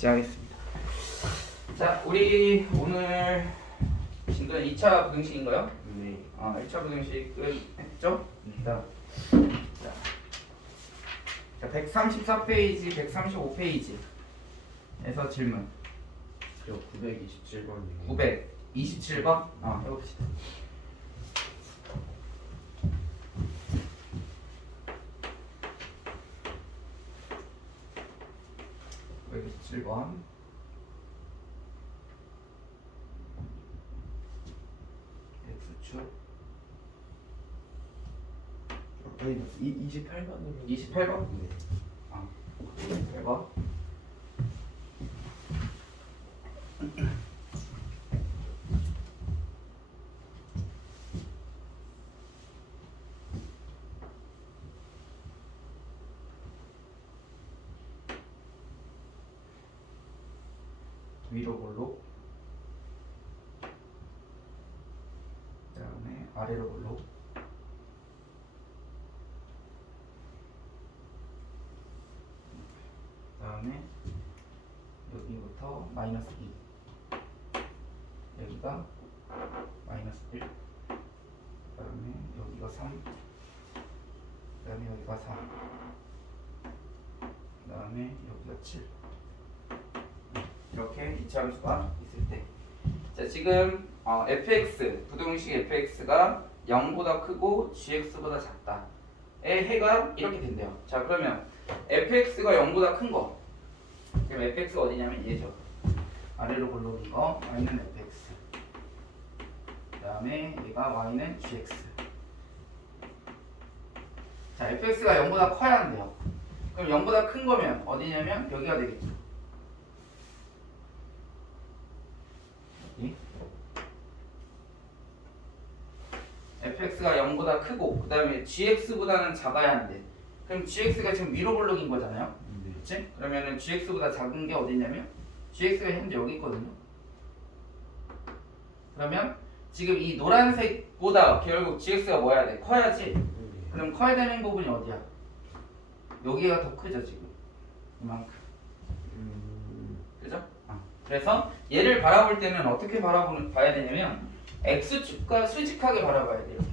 시작하겠습니다. 자, 우리 오늘 진도는 2차 부등식인가요? 네. 1차 부등식은 했죠? 자, 134페이지, 135페이지에서 질문. 저 927번이요. 927번? 해봅시다. 여기 7번. X축. 아니 28번으로. 28번? 네. 28번. 위로 볼록, 그 다음에 아래로 볼록, 그 다음에 여기부터 마이너스 2, 여기가 마이너스 1, 그 다음에 여기가 3, 그 다음에 여기가 4, 그 다음에 여기가 7. 이렇게 이차 함수가 있을 때, 자 지금 fx 부등식 fx가 0보다 크고 gx보다 작다의 해가 이렇게 된대요. 자 그러면 fx가 0보다 큰 거, 그럼 fx가 어디냐면 얘죠. 아래로 볼록인 거 y는 fx, 그 다음에 얘가 y는 gx. 자 fx가 0보다 커야 한대요. 그럼 0보다 큰 거면 어디냐면 여기가 되겠죠. fx가 0보다 크고 그 다음에 gx보다는 작아야 하는데, 그럼 gx가 지금 위로 볼록인 거잖아요. 네. 그치? 그러면은 gx보다 작은 게 어디냐면 gx가 현재 여기 있거든요. 그러면 지금 이 노란색보다 결국 gx가 뭐야 돼? 커야지. 네. 그럼 커야 되는 부분이 어디야? 여기가 더 크죠 지금. 이만큼. 그죠? 그래서 얘를 바라볼 때는 어떻게 봐야 되냐면 x축과 수직하게 바라봐야 돼. 이렇게.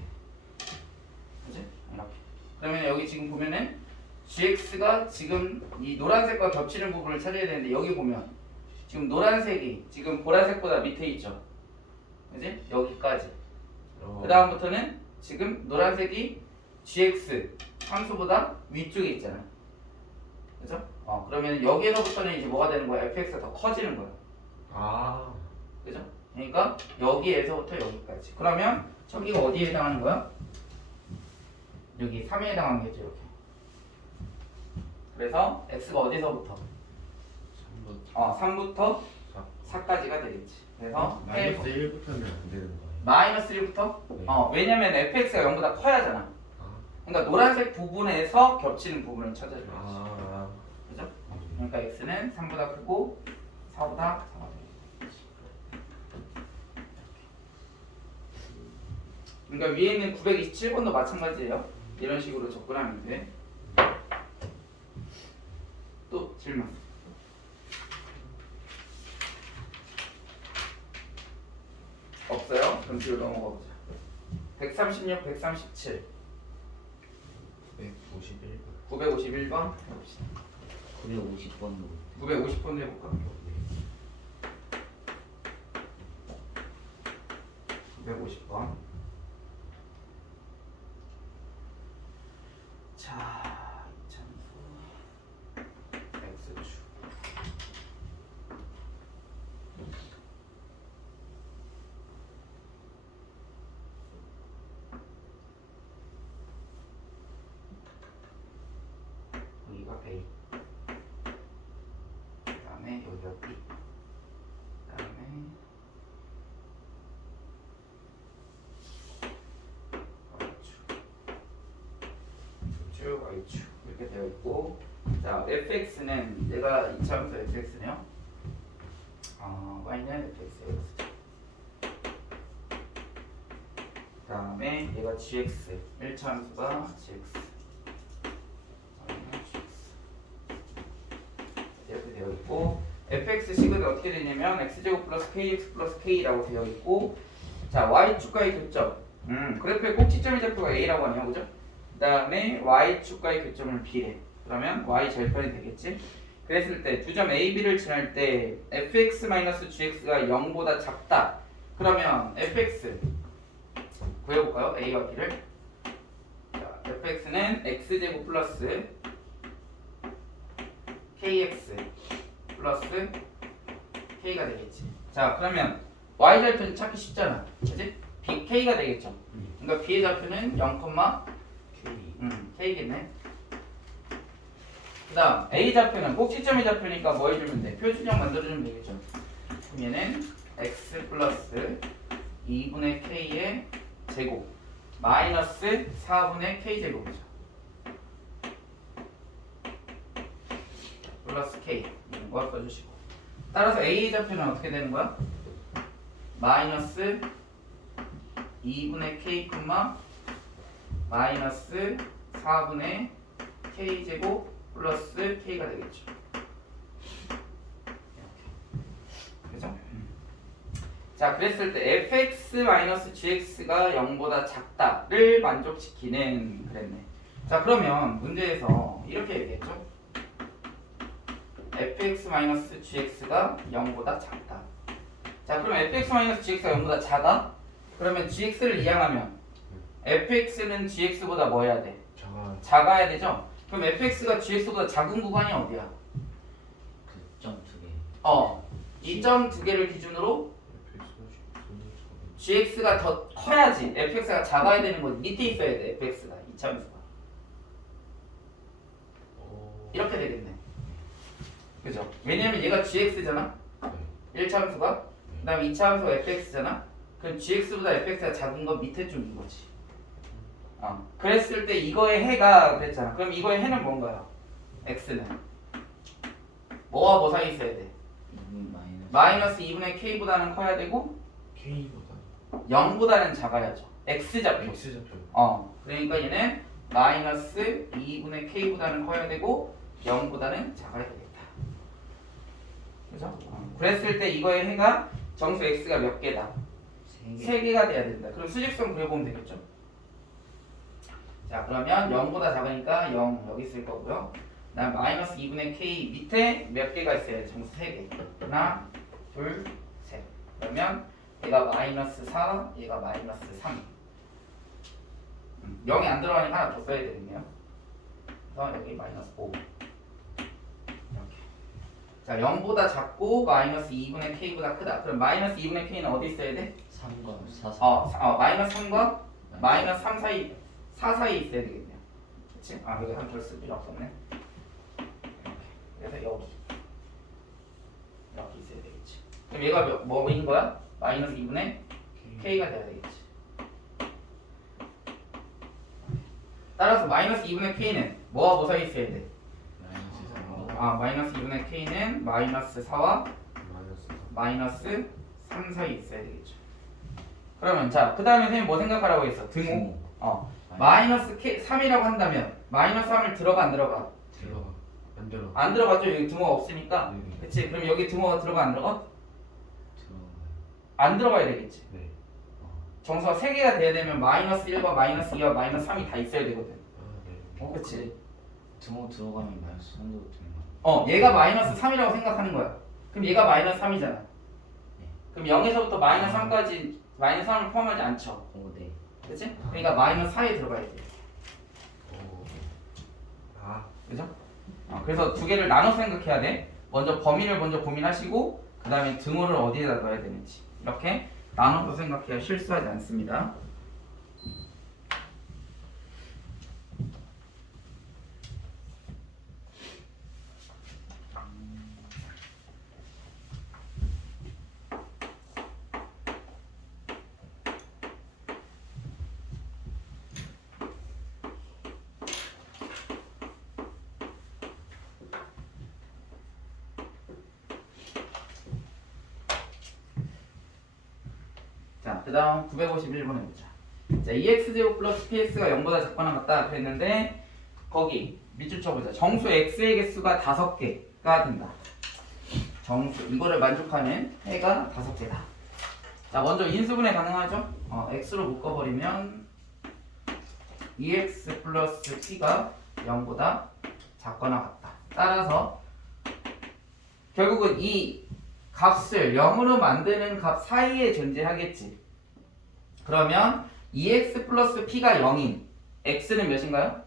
그지? 이렇게. 그러면 여기 지금 보면은 gx가 지금 이 노란색과 겹치는 부분을 찾아야 되는데, 여기 보면 지금 노란색이 지금 보라색보다 밑에 있죠. 그지? 여기까지. 그 다음부터는 지금 노란색이 gx 함수보다 위쪽에 있잖아. 그죠? 그러면 여기에서부터는 이제 뭐가 되는 거야? fx가 더 커지는 거야. 그죠? 그러니까 여기에서부터 여기까지. 그러면 저기가 어디에 해당하는 거야? 여기 3에 해당하는 거죠. 이렇게. 그래서 x가 어디서부터? 3부터 4까지가 되겠지. 그래서 마이너스 1부터는 안 되는 거예요. 마이너스 1부터? 네. 왜냐면 fx가 0보다 커야 하잖아. 그러니까 노란색 부분에서 겹치는 부분을 찾아줘야지. 그죠? 그러니까 x는 3보다 크고 4보다 작아. 그러니까 위에 있는 927번도 마찬가지예요. 이런 식으로 접근하면 돼. 또 질문. 없어요? 그럼 뒤로 넘어가 보자. 136, 137, 151번. 951번 해봅시다. 950번으로 950번 해볼까? 950번. 자, 이참수 x축. 여기가 a. 그 다음에 여기가 b. 그 다음에 y축, y축 이렇게 되어 있고, 자 fx는 얘가 2차함수 fx네요. y는 fx예요. 그 다음에 얘가 gx, 1차 함수가 gx, y는 gx 이렇게 되어 있고, 어떻게 되냐면 x제곱 플러스 kx 플러스 k라고 되어 있고, 자 y축과의 교점, 그래프의 꼭지점의 좌표가 a라고 하네요, 그죠? 그 다음에 y축과의 교점을 b래. 그러면 y 절편이 되겠지? 그랬을 때 두 점 a, b를 지날 때 fx-gx가 0보다 작다. 그러면 fx 구해볼까요? a와 b를. 자, fx는 x제곱 플러스 kx 플러스 k가 되겠지. 자, 그러면 y 좌표는 찾기 쉽잖아, 그치? k가 되겠죠. 그러니까 b의 좌표는 0, k겠네. 그 다음 a 좌표는 꼭지점의 좌표니까 뭐 해주면 돼? 표준형 만들어주면 되겠죠. 그럼 얘는 x 플러스 2분의 k의 제곱 마이너스 4분의 k 제곱이죠. 플러스 k 이런 거 써주시고, 따라서 a 좌표는 어떻게 되는 거야? 마이너스 2분의 k 마이너스 4분의 k 제곱 플러스 k가 되겠죠. 이렇게. 그죠? 자, 그랬을 때 fx-gx가 0보다 작다를 만족시키는 그랬네. 자, 그러면 문제에서 이렇게 얘기했죠. fx-gx가 0보다 작다. 자, 그럼 fx-gx가 0보다 작아? 그러면 gx를 이항하면 fx는 gx보다 뭐 해야 돼? 작아야 되죠? 그럼 fx가 gx보다 작은 구간이 어디야? 그 점 두 개. 이 점 두 개를 기준으로 gx가 더 커야지 fx가 작아야 되는 거지. 밑에 있어야 돼, fx가 이차함수가. 이렇게 되겠네. 그죠? 왜냐면 얘가 gx잖아. 1차함수가. 그 다음에 2차함수가 fx잖아. 그럼 gx보다 fx가 작은 건 밑에 쪽인 거지. 그랬을 때 이거의 해가 그랬잖아. 그럼 이거의 해는 뭔가요? x는 뭐와 뭐 사이 있어야 돼? 마이너스 2분의 k보다는 커야 되고 k보다 0보다는 작아야죠. x좌표. x좌표. 그러니까 얘는 마이너스 2분의 k보다는 커야 되고 0보다는 작아야 되겠다. 그죠? 그랬을 때 이거의 해가 정수 x가 몇 개다? 3개가 돼야 된다. 그럼 수직선 그려보면 되겠죠? 자, 그러면 0보다 작으니까 0 여기 있을 거고요. 그다음 마이너스 2분의 k 밑에 몇 개가 있어야 돼? 정수 3개. 하나, 둘, 셋. 그러면 얘가 마이너스 4, 얘가 마이너스 3. 0이 안 들어가니까 하나 더 써야 되겠네요. 그래서 여기 마이너스 5. 이렇게. 자, 0보다 작고 마이너스 2분의 k보다 크다. 그럼 마이너스 2분의 k는 어디 있어야 돼? 3과 4. 마이너스 3과 마이너스 3 사이, 4 사이에 있어야 되겠네요. 그치? 여기 한 줄 쓸 필요 없었네. 이렇게. 그래서 여기 있어야 되겠지. 그럼 얘가 뭐인 거야? 마이너스 2분의 k가 돼야 되겠지. 따라서 마이너스 2분의 k는 뭐와 뭐 사이에 있어야 돼? 마이너스 2분의 k는 마이너스 4와 마이너스 3 사이에 있어야 되겠죠. 그러면 자, 그 다음에 선생님 뭐 생각하라고 했어? 등호. 마이너스 3이라고 한다면 마이너스 3을 들어가 안 들어가? 안 들어가. 안 들어가죠. 여기 등호가 없으니까. 네. 그치? 그럼 여기 등호가 들어가 안 들어가? 들어가요. 안 들어가야 되겠지. 네. 정수가 3개가 돼야 되면 마이너스 1과 마이너스 2와 마이너스 3이 다 있어야 되거든. 네. 그치? 등호 들어가면 마이너스 3도 되는 거. 얘가 마이너스 3이라고 생각하는 거야. 그럼 얘가 마이너스 3이잖아. 그럼 0에서부터 마이너스 3까지 마이너스 3을 포함하지 않죠. 오, 네. 그치? 그러니까 마이너스 4에 들어가야 돼. 그죠? 그래서 두 개를 나눠 생각해야 돼. 먼저 범위를 먼저 고민하시고 그 다음에 등호를 어디에다 넣어야 되는지 이렇게 나눠서 생각해야 실수하지 않습니다. 자, 그 다음 951번 해보자. 자, 2x제곱 플러스 px가 0보다 작거나 같다 그랬는데 거기 밑줄 쳐보자. 정수 x의 개수가 5개가 된다. 정수 이거를 만족하는 해가 5개다. 자 먼저 인수분해 가능하죠? x로 묶어버리면 2x 플러스 p가 0보다 작거나 같다. 따라서 결국은 이 값을 0으로 만드는 값 사이에 존재하겠지. 그러면 2x 플러스 p가 0인 x는 몇인가요?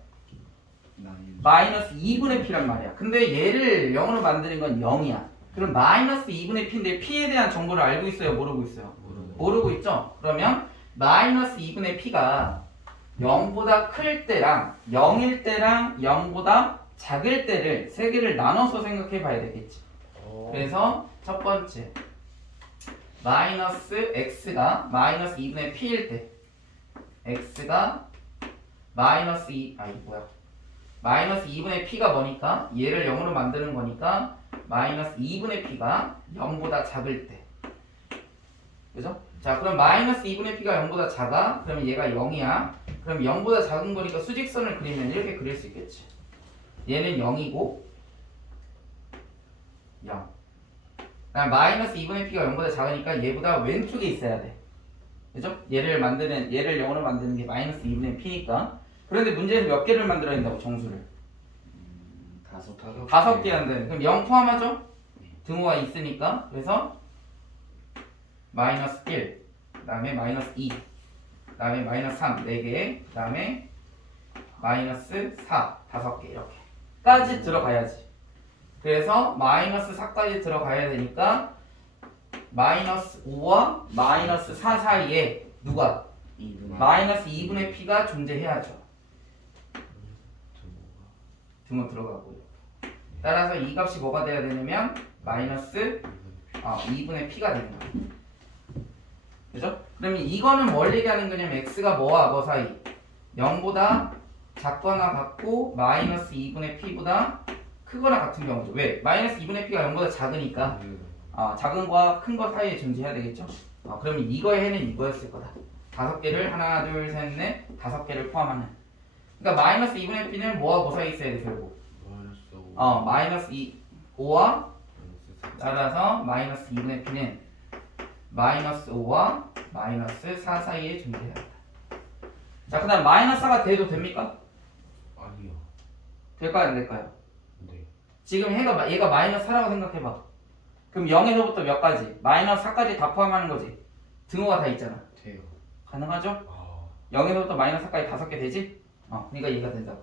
마이너스 2분의 p란 말이야. 근데 얘를 0으로 만드는 건 0이야. 그럼 마이너스 2분의 p인데 p에 대한 정보를 알고 있어요? 모르고 있어요? 모르고 있죠? 그러면 마이너스 2분의 p가 0보다 클 때랑 0일 때랑 0보다 작을 때를 세 개를 나눠서 생각해 봐야 되겠지. 그래서 첫 번째 마이너스 x가 마이너스 2분의 p일 때 x가 마이너스 2 이거 뭐야 마이너스 2분의 p가 뭐니까 얘를 0으로 만드는 거니까 마이너스 2분의 p가 0보다 작을 때 그죠? 자 그럼 마이너스 2분의 p가 0보다 작아 그러면 얘가 0이야 그럼 0보다 작은 거니까 수직선을 그리면 이렇게 그릴 수 있겠지. 얘는 0이고 0 마이너스 2분의 p가 0보다 작으니까 얘보다 왼쪽에 있어야 돼. 그죠? 얘를 0으로 만드는 게 마이너스 2분의 p니까. 그런데 문제에서 몇 개를 만들어야 된다고 정수를? 5개 한다면 그럼 0 포함하죠? 등호가 있으니까. 그래서 마이너스 1 그 다음에 마이너스 2 그 다음에 마이너스 3 4개 그 다음에 마이너스 4 5개 이렇게 까지 들어가야지. 그래서 마이너스 4까지 들어가야 되니까 마이너스 5와 마이너스 4 사이에 누가? 마이너스 2분의 p가 존재해야죠. 등호 들어가고 따라서 이 값이 뭐가 돼야 되냐면 마이너스 2분의 p가 되는 거야. 그죠? 그러면 이거는 뭘 얘기하는 거냐면 x가 뭐와 뭐 사이? 0보다 작거나 같고 마이너스 2분의 p보다 크거나 같은 경우죠. 왜? 마이너스 2분의 p가 0보다 작으니까 작은 거와 큰 거 사이에 존재해야 되겠죠? 그러면 이거의 해는 이거였을 거다. 5개를 하나 둘 셋 넷 5개를 포함하는 그러니까 마이너스 2분의 p는 뭐와 뭐 사이에 있어야 돼 결국? 마이너스 5와 따라서 마이너스 2분의 p는 마이너스 5와 마이너스 4 사이에 존재해야 한다. 자 그 다음 마이너스 4가 돼도 됩니까? 아니요. 될까요 안 될까요? 네. 지금 얘가 마이너스 4라고 생각해봐. 그럼 0에서부터 몇 가지? 마이너스 4까지 다 포함하는 거지. 등호가 다 있잖아. 돼요. 가능하죠? 0에서부터 마이너스 4까지 5개 되지? 그러니까 얘가 된다고.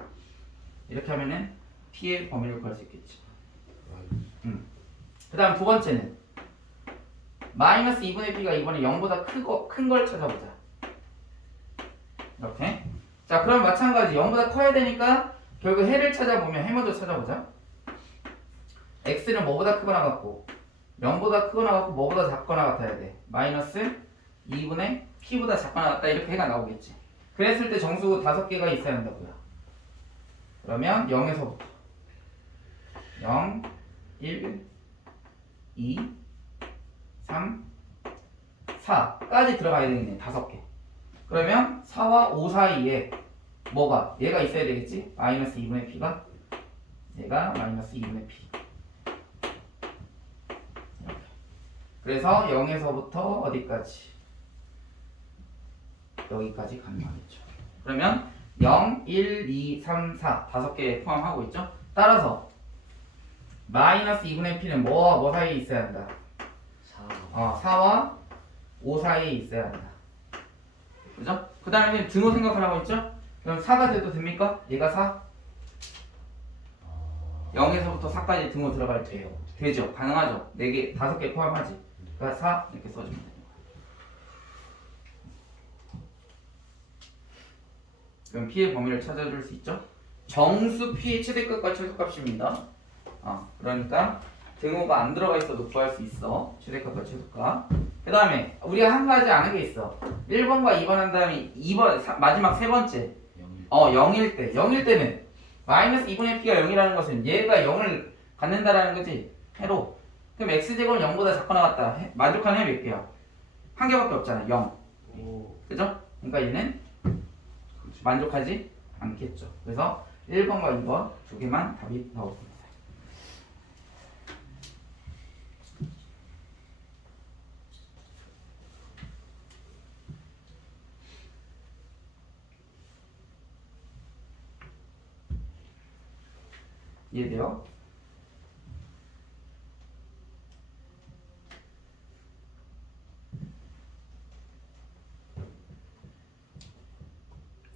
이렇게 하면은 p의 범위를 구할 수 있겠지. 그 다음 두 번째는 마이너스 2분의 p가 이번에 0보다 큰 걸 찾아보자. 이렇게. 자 그럼 마찬가지 0보다 커야 되니까 결국 해를 찾아보면 해 먼저 찾아보자. x는 뭐보다 크거나 같고 0보다 크거나 같고 뭐보다 작거나 같아야 돼. 마이너스 2분의 p보다 작거나 같다 이렇게 해가 나오겠지. 그랬을 때 정수 5개가 있어야 한다고요. 그러면 0에서부터 0, 1, 2, 3, 4까지 들어가야 되겠네. 5개. 그러면 4와 5 사이에 뭐가? 얘가 있어야 되겠지? 마이너스 2분의 p가 얘가 마이너스 2분의 p. 이렇게. 그래서 0에서부터 어디까지? 여기까지 가능하겠죠. 그러면 0, 1, 2, 3, 4 5개 포함하고 있죠? 따라서 마이너스 2분의 p는 뭐와 뭐 사이에 있어야 한다? 4와 5 사이에 있어야 한다. 그죠? 그 다음에 등호 생각을 하고 있죠? 그럼 4가 돼도 됩니까? 얘가 4? 0에서부터 4까지 등호 들어갈 때요. 되죠? 가능하죠? 4개, 5개 포함하지? 그러니까 4 이렇게 써주면 됩니다. 그럼 p의 범위를 찾아줄 수 있죠? 정수 p의 최대값과 최소값입니다. 그러니까 등호가 안 들어가 있어도 구할 수 있어. 최대값과 최소값. 그 다음에 우리가 한 가지 아는 게 있어. 1번과 2번 한 다음에 2번 마지막 세 번째 0일 때는 마이너스 2분의 p가 0이라는 것은 얘가 0을 갖는다라는 거지. 해로. 그럼 x제곱은 0보다 작거나 같다. 만족하는 해 몇 개야? 한 개밖에 없잖아. 0. 그죠? 그러니까 얘는 만족하지 않겠죠. 그래서 1번과 2번 두 개만 답이 나오습니다. 이해돼요?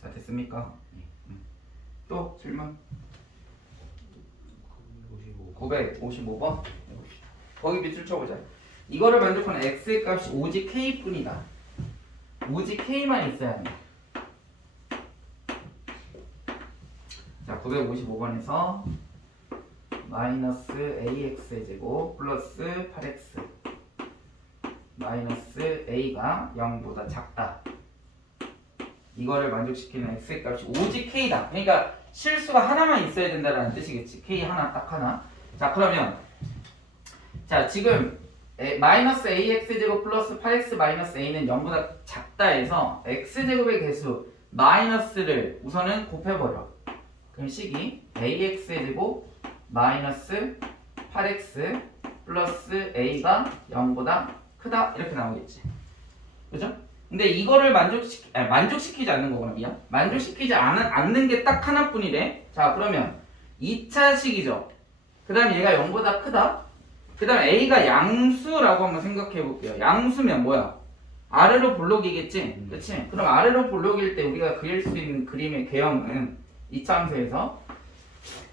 자, 됐습니까? 또 질문? 55. 955번? 거기 밑줄 쳐보자. 이거를 만족하는 x의 값이 오직 k뿐이다. 오직 k만 있어야 한다. 자, 955번에서 마이너스 ax의 제곱 플러스 8x 마이너스 a가 0보다 작다. 이거를 만족시키는 x의 값이 오직 k다. 그러니까 실수가 하나만 있어야 된다는 뜻이겠지. k 하나 딱 하나. 자, 그러면 자, 지금 마이너스 ax제곱 플러스 8x 마이너스 a는 0보다 작다 해서 x제곱의 개수 마이너스를 우선은 곱해버려. 그럼 식이 ax제곱 마이너스 8x 플러스 a가 0보다 크다 이렇게 나오겠지. 그죠? 근데 이거를 만족시키지 않는 거구나. 미안. 만족시키지 않는 게 딱 하나뿐이래. 자, 그러면 2차 식이죠. 그 다음에 얘가 0보다 크다. 그 다음에 a가 양수라고 한번 생각해 볼게요. 양수면 뭐야? 아래로 볼록이겠지? 그치? 그럼 아래로 볼록일 때 우리가 그릴 수 있는 그림의 개형은 2차 함수에서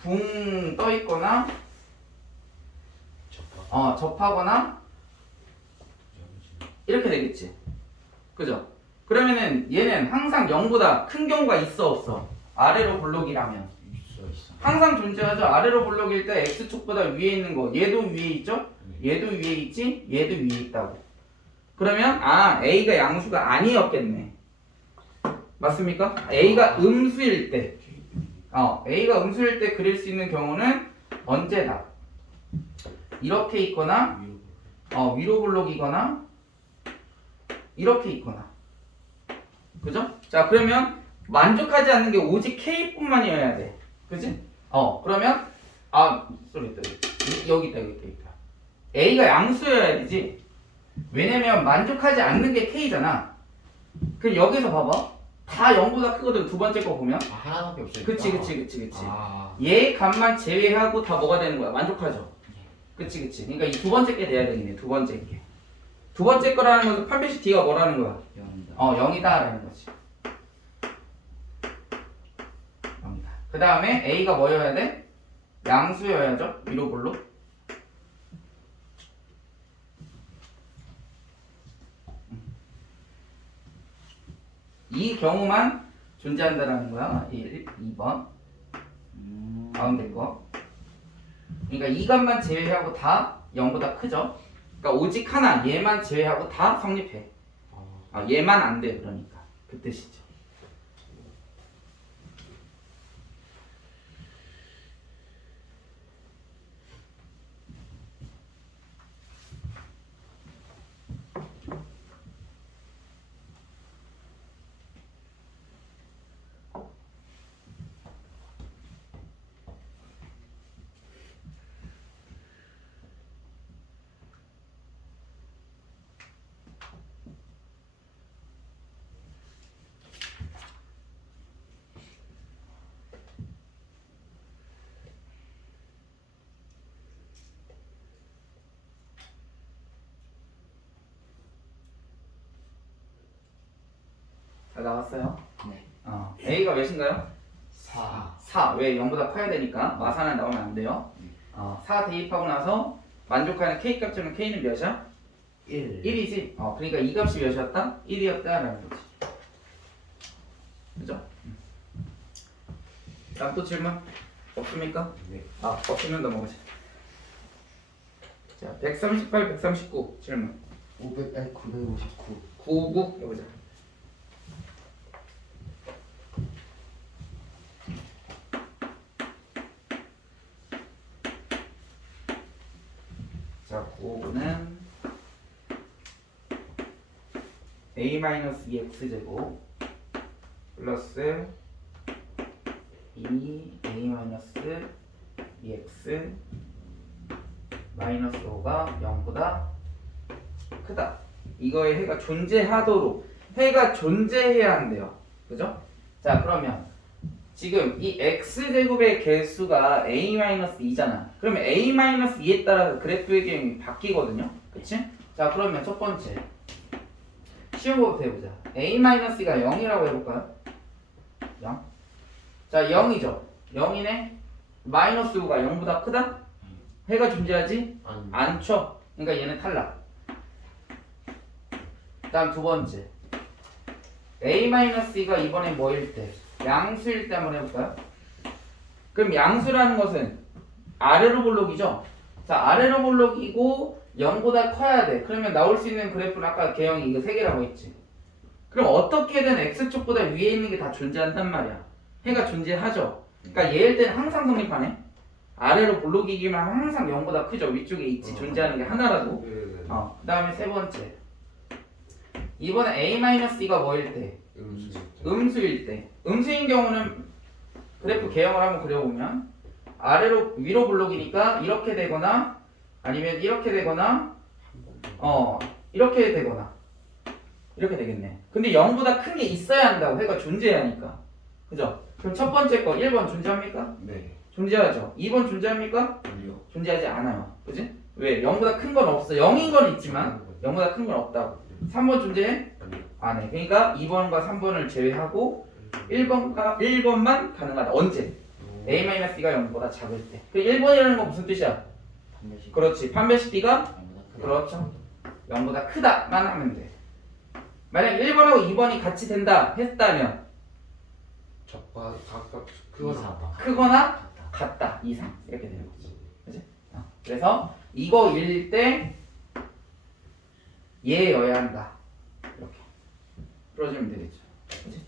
붕 떠 있거나 접하거나 이렇게 되겠지. 그죠? 그러면은 얘는 항상 0보다 큰 경우가 있어 없어? 아래로 볼록이라면 있어. 항상 존재하죠. 아래로 볼록일 때 x축보다 위에 있는 거 얘도 위에 있죠? 얘도 위에 있지? 얘도 위에 있다고. 그러면 a가 양수가 아니었겠네. 맞습니까? a가 음수일 때 a가 음수일 때 그릴 수 있는 경우는 언제다? 이렇게 있거나 위로 볼록이거나 이렇게 있거나. 그죠? 자, 그러면 만족하지 않는 게 오직 K뿐만이어야 돼. 그지? 그러면 여기 있다. A가 양수여야 되지. 왜냐면 만족하지 않는 게 K잖아. 그럼 여기서 봐봐. 다 0보다 크거든. 두 번째 거 보면. 하나밖에 없어요. 그치. 얘 값만 제외하고 다 뭐가 되는 거야? 만족하죠. 그치. 그러니까 이 두 번째 게 돼야 되겠네. 두 번째 게. 두 번째 거라는 것은 8배시 D가 뭐라는 거야? 0이다. 0이다 라는 거지. 0이다. 그 다음에 A가 뭐여야 돼? 양수여야죠. 위로 볼록. 이 경우만 존재한다라는 거야. 1, 2번. 가운데 거. 그러니까 이 값만 제외하고 다 0보다 크죠. 그러니까 오직 하나 얘만 제외하고 다 성립해. 얘만 안 돼. 그러니까 그 뜻이죠. 다 나왔어요? 네. A가 몇인가요? 4. 4. 왜 0보다 커야 되니까 마사는 나오면 안 돼요. 4 대입하고 나서 만족하는 K 값은 K는 몇이야? 1. 1이지? 그러니까 이 값이 몇이었다? 1이었다라는 거지. 그죠? 다음 또 질문? 없습니까? 네. 없으면 넘어가자. 자, 138, 139 질문. 959. 99 해보자. 자, 959는 a-2x제곱 플러스 2a-2x 마이너스 5가 0보다 크다. 이거에 해가 존재하도록 해가 존재해야 한대요. 그죠? 자, 그러면 지금 이 x제곱의 개수가 a-2잖아. 그러면 a-2에 따라서 그래프의 개형이 바뀌거든요. 그치? 자, 그러면 첫 번째 쉬운 거부터 해보자. a-가 0이라고 해볼까요? 0. 자, 0이죠. 0이네. 마이너스 5가 0보다 크다? 해가 존재하지? 않죠. 그러니까 얘는 탈락. 다음 두 번째 a-2가 이번에 뭐일 때? 양수일 때 한번 해볼까요? 그럼 양수라는 것은 아래로 볼록이죠? 자, 아래로 볼록이고 0보다 커야 돼. 그러면 나올 수 있는 그래프는 아까 개형이 이거 3개라고 했지. 그럼 어떻게든 x축보다 위에 있는 게 다 존재한단 말이야. 해가 존재하죠. 그러니까 얘일 때는 항상 성립하네. 아래로 볼록이기만 하면 항상 0보다 크죠. 위쪽에 있지. 존재하는 게 하나라도. 그 다음에 세 번째 이번에 a-2가 뭐일 때? 음수일 때. 음수인 경우는 그래프 개형을 한번 그려보면 아래로 위로 볼록이니까 이렇게 되거나 아니면 이렇게 되거나 이렇게 되거나 이렇게 되겠네. 근데 0보다 큰 게 있어야 한다고. 해가 존재해야 하니까. 그죠? 그럼 첫 번째 거 1번 존재합니까? 네. 존재하죠. 2번 존재합니까? 아니요. 존재하지 않아요. 그지? 왜? 0보다 큰 건 없어. 0인 건 있지만 0보다 큰 건 없다고. 3번 존재해? 아니요. 안 해. 그러니까 2번과 3번을 제외하고 1번만 가능하다. 언제? a-b가 0보다 작을 때. 그 1번이라는 건 무슨 뜻이야? 그렇지. 판별식 b가 그렇죠. 0보다 크다만 하면 돼. 만약 1번하고 2번이 같이 된다 했다면 적과 각각 크거나 크거나 같다 이상 이렇게 되는 거지. 그지? 그래서 이거일 때 얘여야 한다. 이렇게 풀어주면 되겠죠. 그지?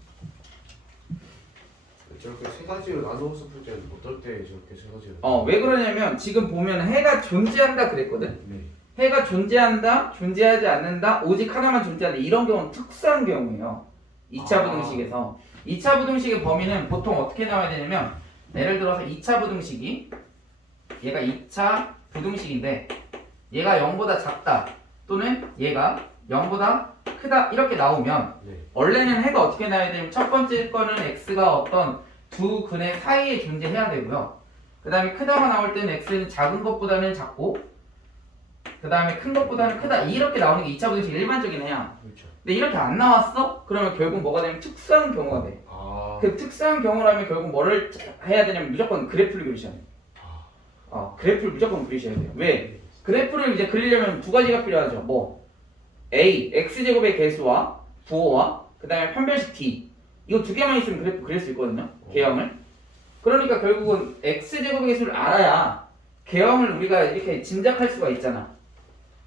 저렇게 세 가지로 나누어서 풀 때는 어떨 때 저렇게 세 가지로? 왜 그러냐면 지금 보면 해가 존재한다 그랬거든. 네. 해가 존재한다, 존재하지 않는다, 오직 하나만 존재한다. 이런 경우는 특수한 경우예요. 2차 부등식에서. 2차 부등식의 범위는 보통 어떻게 나와야 되냐면 예를 들어서 2차 부등식이 얘가 2차 부등식인데 얘가 0보다 작다 또는 얘가 0보다 크다 이렇게 나오면 네. 원래는 해가 어떻게 나와야 되냐면 첫 번째 거는 x가 어떤 두 근의 사이에 존재해야 되고요. 그 다음에 크다가 나올 때는 x는 작은 것보다는 작고 그 다음에 큰 것보다는 크다 이렇게 나오는 게 2차 부등식 일반적인 해야. 그렇죠. 근데 이렇게 안 나왔어? 그러면 결국 뭐가 되냐면 특수한 경우가 돼. 그 특수한 경우라면 결국 뭐를 해야 되냐면 무조건 그래프를 그리셔야 돼요. 그래프를 무조건 그리셔야 돼요. 왜? 그래프를 이제 그리려면 두 가지가 필요하죠. 뭐? a, x제곱의 개수와 부호와 그 다음에 판별식 d 이거 두 개만 있으면 그래프 그릴 수 있거든요. 개형을. 그러니까 결국은 x제곱의 개수를 알아야 개형을 우리가 이렇게 짐작할 수가 있잖아.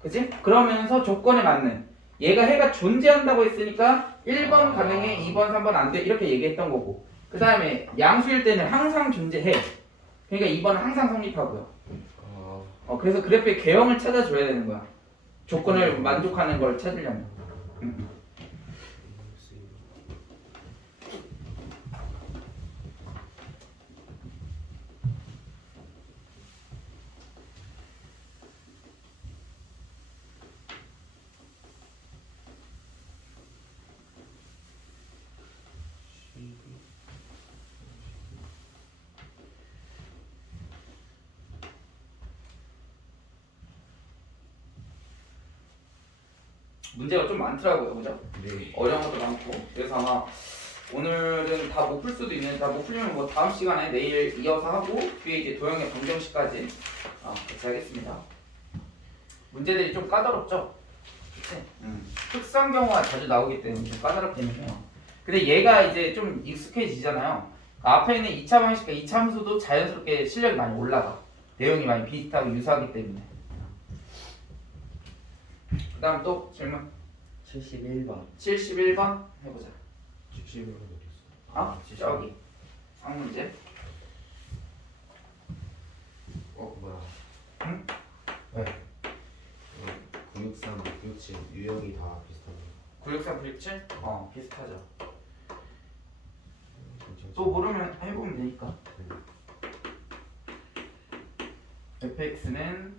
그치? 그러면서 조건에 맞는 얘가 해가 존재한다고 했으니까 1번 가능해, 2번, 3번 안 돼 이렇게 얘기했던 거고 그 다음에 양수일 때는 항상 존재해. 그러니까 2번은 항상 성립하고요. 그래서 그래프의 개형을 찾아줘야 되는 거야. 조건을 만족하는 걸 찾으려면. 문제가 좀 많더라고요, 그죠? 네. 어려운 것도 많고. 그래서 아마 오늘은 다 못 풀 수도 있는데 다 못 풀면 뭐 다음 시간에 내일 이어서 하고 뒤에 이제 도형의 방정식까지 같이 하겠습니다. 문제들이 좀 까다롭죠? 그치? 특수한 경우가 자주 나오기 때문에 좀 까다롭기는 해요. 근데 얘가 이제 좀 익숙해지잖아요. 앞에 있는 2차 방식과 2차 함수도 자연스럽게 실력이 많이 올라가. 내용이 많이 비슷하고 유사하기 때문에. 그 다음 또 질문 71번. 71번 해보자. 71번 어디 있어? 저기 상문제. 뭐야? 응? 왜? 963, 967 유형이 다 비슷한데. 963, 967? 비슷하죠. 또 모르면 해보면 되니까. fx는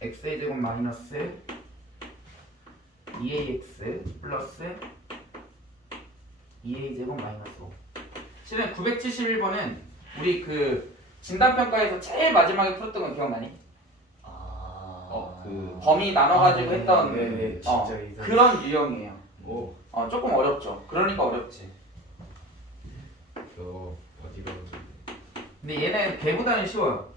x의 제곱 마이너스 2ax 플러스 2a 제곱 마이너스 5. 실은 971번은 우리 그 진단평가에서 제일 마지막에 풀었던 건 기억나니? 그 범위 나눠가지고 네, 했던 네네 진짜 이상. 그런 유형이에요. 오, 조금 어렵죠. 그러니까 어렵지. 저 어디가 근데 얘는 걔보다는 쉬워요.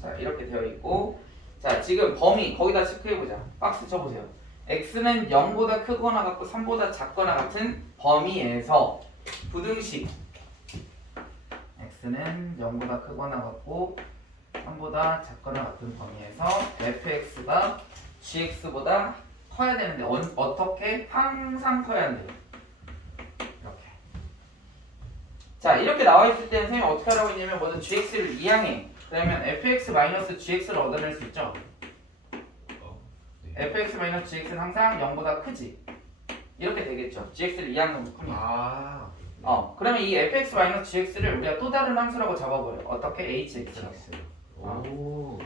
자, 이렇게 되어 있고, 자, 지금 범위 거기다 체크해보자. 박스 쳐보세요. x는 0보다 크거나 같고 3보다 작거나 같은 범위에서 부등식 x는 0보다 크거나 같고 3보다 작거나 같은 범위에서 fx가 gx보다 커야 되는데 어떻게? 항상 커야 돼요. 이렇게. 자, 이렇게 나와 있을 때는 선생님이 어떻게 하라고 했냐면 먼저 gx를 이항해. 그러면 fx-gx를 얻어낼 수 있죠. fx-gx는 항상 0보다 크지. 이렇게 되겠죠. gx를 이항하면 크면. 그러면 이 fx-gx를 우리가 또 다른 함수라고 잡아버려. 어떻게? hx라고. 오,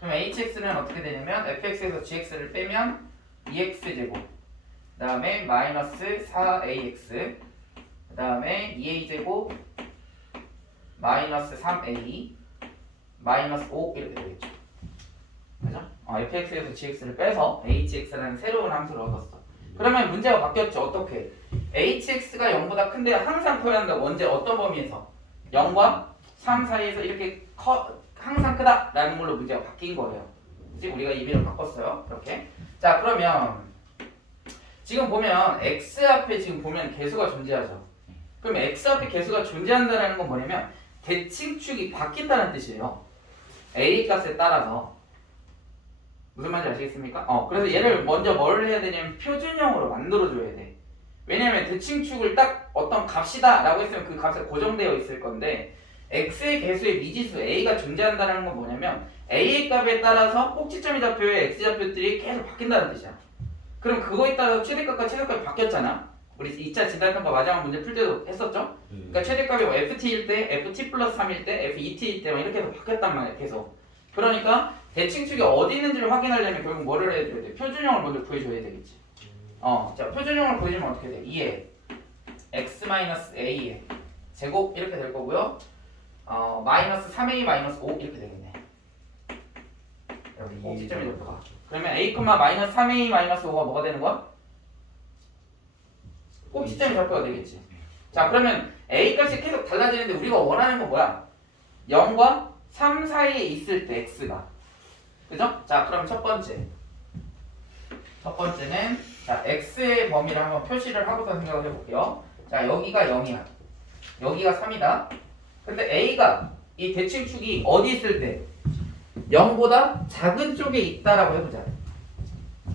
그럼 hx는 어떻게 되냐면 fx에서 gx를 빼면 2x제곱 그 다음에 마이너스 4ax 그 다음에 2a제곱 마이너스 3a 마이너스 5 이렇게 되겠죠. 그죠? fx에서 gx를 빼서 hx라는 새로운 함수를 얻었어. 그러면 문제가 바뀌었죠. 어떻게? hx가 0보다 큰데 항상 커야 한다고. 언제? 어떤 범위에서? 0과 3 사이에서 이렇게 항상 크다라는 걸로 문제가 바뀐 거예요. 그치? 우리가 의미를 바꿨어요. 이렇게. 자, 그러면 지금 보면 x 앞에 지금 보면 개수가 존재하죠. 그럼 x 앞에 개수가 존재한다는 건 뭐냐면 대칭축이 바뀐다는 뜻이에요. a 값에 따라서. 무슨 말인지 아시겠습니까? 그래서 얘를 먼저 뭘 해야 되냐면 표준형으로 만들어줘야 돼. 왜냐면 대칭축을 딱 어떤 값이다 라고 했으면 그 값에 고정되어 있을 건데 x의 개수의 미지수 a가 존재한다는 건 뭐냐면 a의 값에 따라서 꼭지점이 좌표의 x좌표들이 계속 바뀐다는 뜻이야. 그럼 그거에 따라서 최대값과 최소값이 바뀌었잖아. 우리 2차 진단평가 마지막 문제 풀 때도 했었죠. 그러니까 최대값이 뭐 ft일 때, ft 플러스 3일 때, ft일 때 이렇게 해서 바뀌었단 말이야 계속. 그러니까 대칭축이 어디 있는지를 확인하려면 결국 뭐를 해줘야 돼? 표준형을 먼저 구해줘야 되겠지. 자, 표준형을 구해주면 어떻게 돼? 2에 x-a에 제곱 이렇게 될 거고요. 마이너스 3a 마이너스 5 이렇게 되겠네. 여기 꼭지점이 높아. 그러면 a, 마이너스 3a 마이너스 5가 뭐가 되는 거야? 꼭지점이 좌표가 되겠지. 자, 그러면 a 값이 계속 달라지는데 우리가 원하는 건 뭐야? 0과 3 사이에 있을 때 x가. 그죠? 자, 그럼 첫 번째는 자, x의 범위를 한번 표시를 하고서 생각을 해볼게요. 자, 여기가 0이야. 여기가 3이다. 근데 a가 이 대칭축이 어디 있을 때 0보다 작은 쪽에 있다라고 해보자.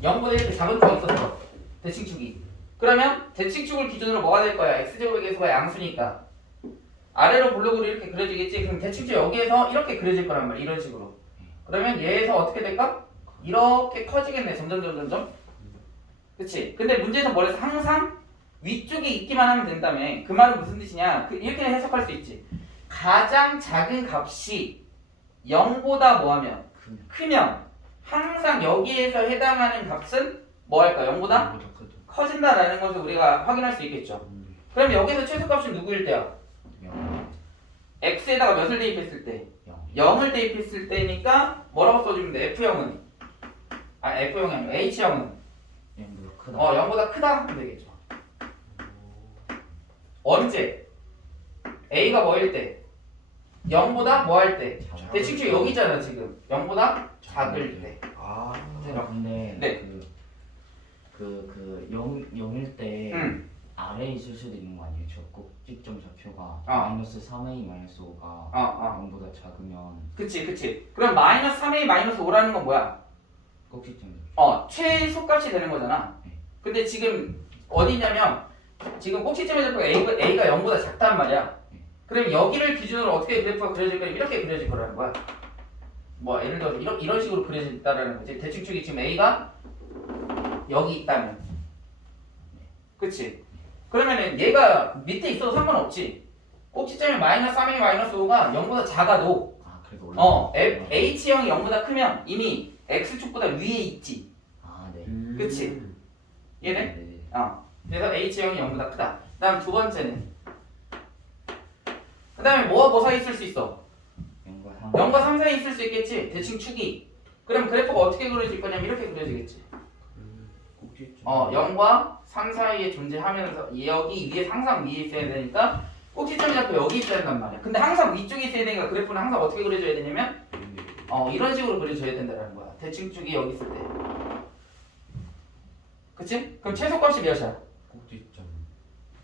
0보다 이렇게 작은 쪽에 있었어. 대칭축이. 그러면 대칭축을 기준으로 뭐가 될 거야? x제곱의 개수가 양수니까 아래로 블록으로 이렇게 그려지겠지. 그럼 대칭축 여기에서 이렇게 그려질 거란 말이야. 이런 식으로. 그러면 얘에서 어떻게 될까? 이렇게 커지겠네. 점점. 그치? 근데 문제에서 뭐래서 항상 위쪽에 있기만 하면 된다며. 그 말은 무슨 뜻이냐? 이렇게 해석할 수 있지. 가장 작은 값이 0보다 뭐하면? 크면 항상 여기에서 해당하는 값은 뭐 할까? 0보다 커진다라는 것을 우리가 확인할 수 있겠죠. 그럼 여기서 최소값은 누구일 때야? x에다가 몇을 대입했을 때? 0을 대입했을 때니까 뭐라고 써주면 돼? F형은 F형이 아니라 H형은 0보다 크다 하면 되겠죠. 언제? A가 뭐일 때? 0보다 뭐 할 때? 대칭축 여기 있잖아 지금. 0보다 작을 때. 근데 네. 그 0일 때 아래에 있을 수도 있는 거 아니에요? 저 꼭지점 좌표가 마이너스 3a 마이너스 5가 0보다 작으면 그치. 그럼 마이너스 3a 마이너스 5라는 건 뭐야? 꼭지점 최소값이 되는 거잖아. 근데 지금 어디냐면 지금 꼭지점의 좌표가 A가 0보다 작단 말이야. 그럼 여기를 기준으로 어떻게 그래프가 그려질 거냐면 이렇게 그려질 거라는 거야. 뭐 예를 들어서 이런 식으로 그려진다라는 거지. 대칭축이 지금 A가 여기 있다면. 그치? 그러면은 얘가 밑에 있어도 상관없지. 꼭지점이 마이너스 3a 마이너스 5가 0보다 작아도 H형이 0보다 크면 이미 x축보다 위에 있지. 아 네. 그치? 이해돼? 네. 그래서 h형이 0보다 크다. 그 다음 두 번째는 그 다음에 뭐와 뭐 사이 있을 수 있어? 0과 3 사이 있을 수 있겠지. 대칭 축이. 그럼 그래프가 어떻게 그려질 거냐면 이렇게 그려지겠지. 꼭지점. 0과 3 사이에 존재하면서 여기 위에 항상 위에 있어야 되니까 꼭지점이 잡고 여기 있어야 된단 말이야. 근데 항상 위쪽에 있어야 되니까 그래프는 항상 어떻게 그려줘야 되냐면 이런 식으로 그려줘야 된다는 거야. 대칭 축이 여기 있을 때. 그치? 그럼 최소값이 몇이야? 꼭지점.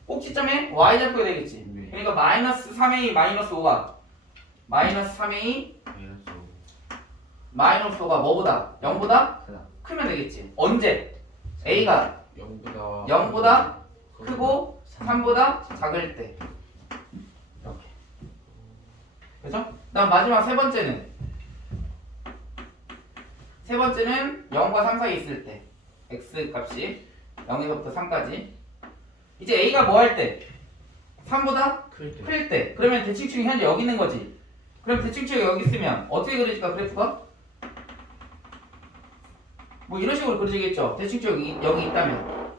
꼭지점에 y 잡혀야 되겠지. 네. 그러니까 마이너스 3a 마이너스 5가 마이너스 3a 마이너스 5가 뭐보다? 0보다 크다. 크면 되겠지. 언제? a가 0보다 0보다 크고 3보다 작을 때. 이렇게. 그죠? 그다음 마지막 세 번째는 0과 3 사이에 있을 때 x 값이 0에서부터 3까지. 이제 a가 뭐 할 때? 3보다 클 때. 클 때. 그러면 대칭축이 현재 여기 있는 거지. 그럼 대칭축이 여기 있으면 어떻게 그려질까 그래프가? 뭐 이런 식으로 그려지겠죠. 대칭축이 여기 있다면.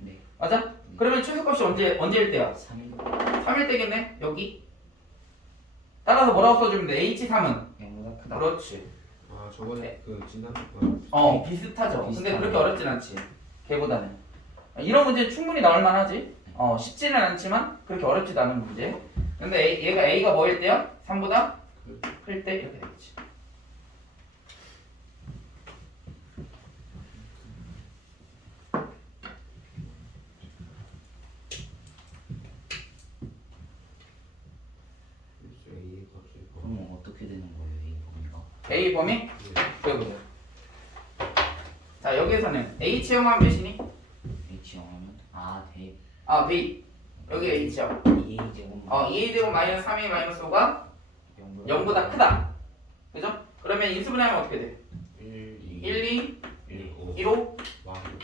네. 맞아? 그러면 최소값이 언제일 때야? 3일 3일 때겠네. 여기. 따라서 뭐라고 써주면 돼? H3은? 0보다 크다. 그렇지. 아 저번에 그 진단 비슷하죠. 근데 비슷하네. 그렇게 어렵진 않지. 걔보다는. 이런 문제 충분히 나올 만하지. 쉽지는 않지만 그렇게 어렵지도 않은 문제. 근데 얘가 A가 뭐일 때야? 3보다 클 때 이렇게 되겠지. A 값을 그럼 어떻게 되는 거예요 이 범위가? A 범위? 보여보세요. 자 여기에서는 H형은 몇이니? H 영하면 대입 B. 여기 H형. 2A 제곱 2A 제곱 마이너스 3A 마이너스 5가 0보다 크다. 그죠? 그러면 인수분해하면 어떻게 돼? 1, 1, 2, 5 1, 5,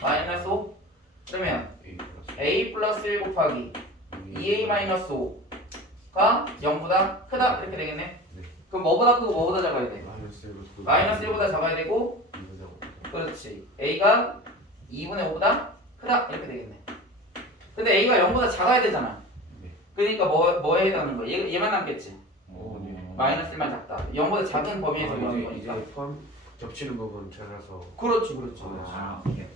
마이너스 5. 그러면 A 플러스 1 곱하기 2A 마이너스 5가 0보다 크다. 이렇게 되겠네. 네. 그럼 뭐보다 크고 뭐보다 작아야 돼? 마이너스 1보다 작아야 되고, 2보다 그렇지. A가 2분의 5보다 크다. 이렇게 되겠네. 근데 A가 0보다 작아야 되잖아. 네. 그러니까 뭐에 해당하는 거야? 얘만 남겠지. 네. 마이너스 1만 작다. 0보다 작은 범위에서 그런 이제 거니까. 포함 겹치는 부분 잘라서 그렇지, 그렇지. 오케이.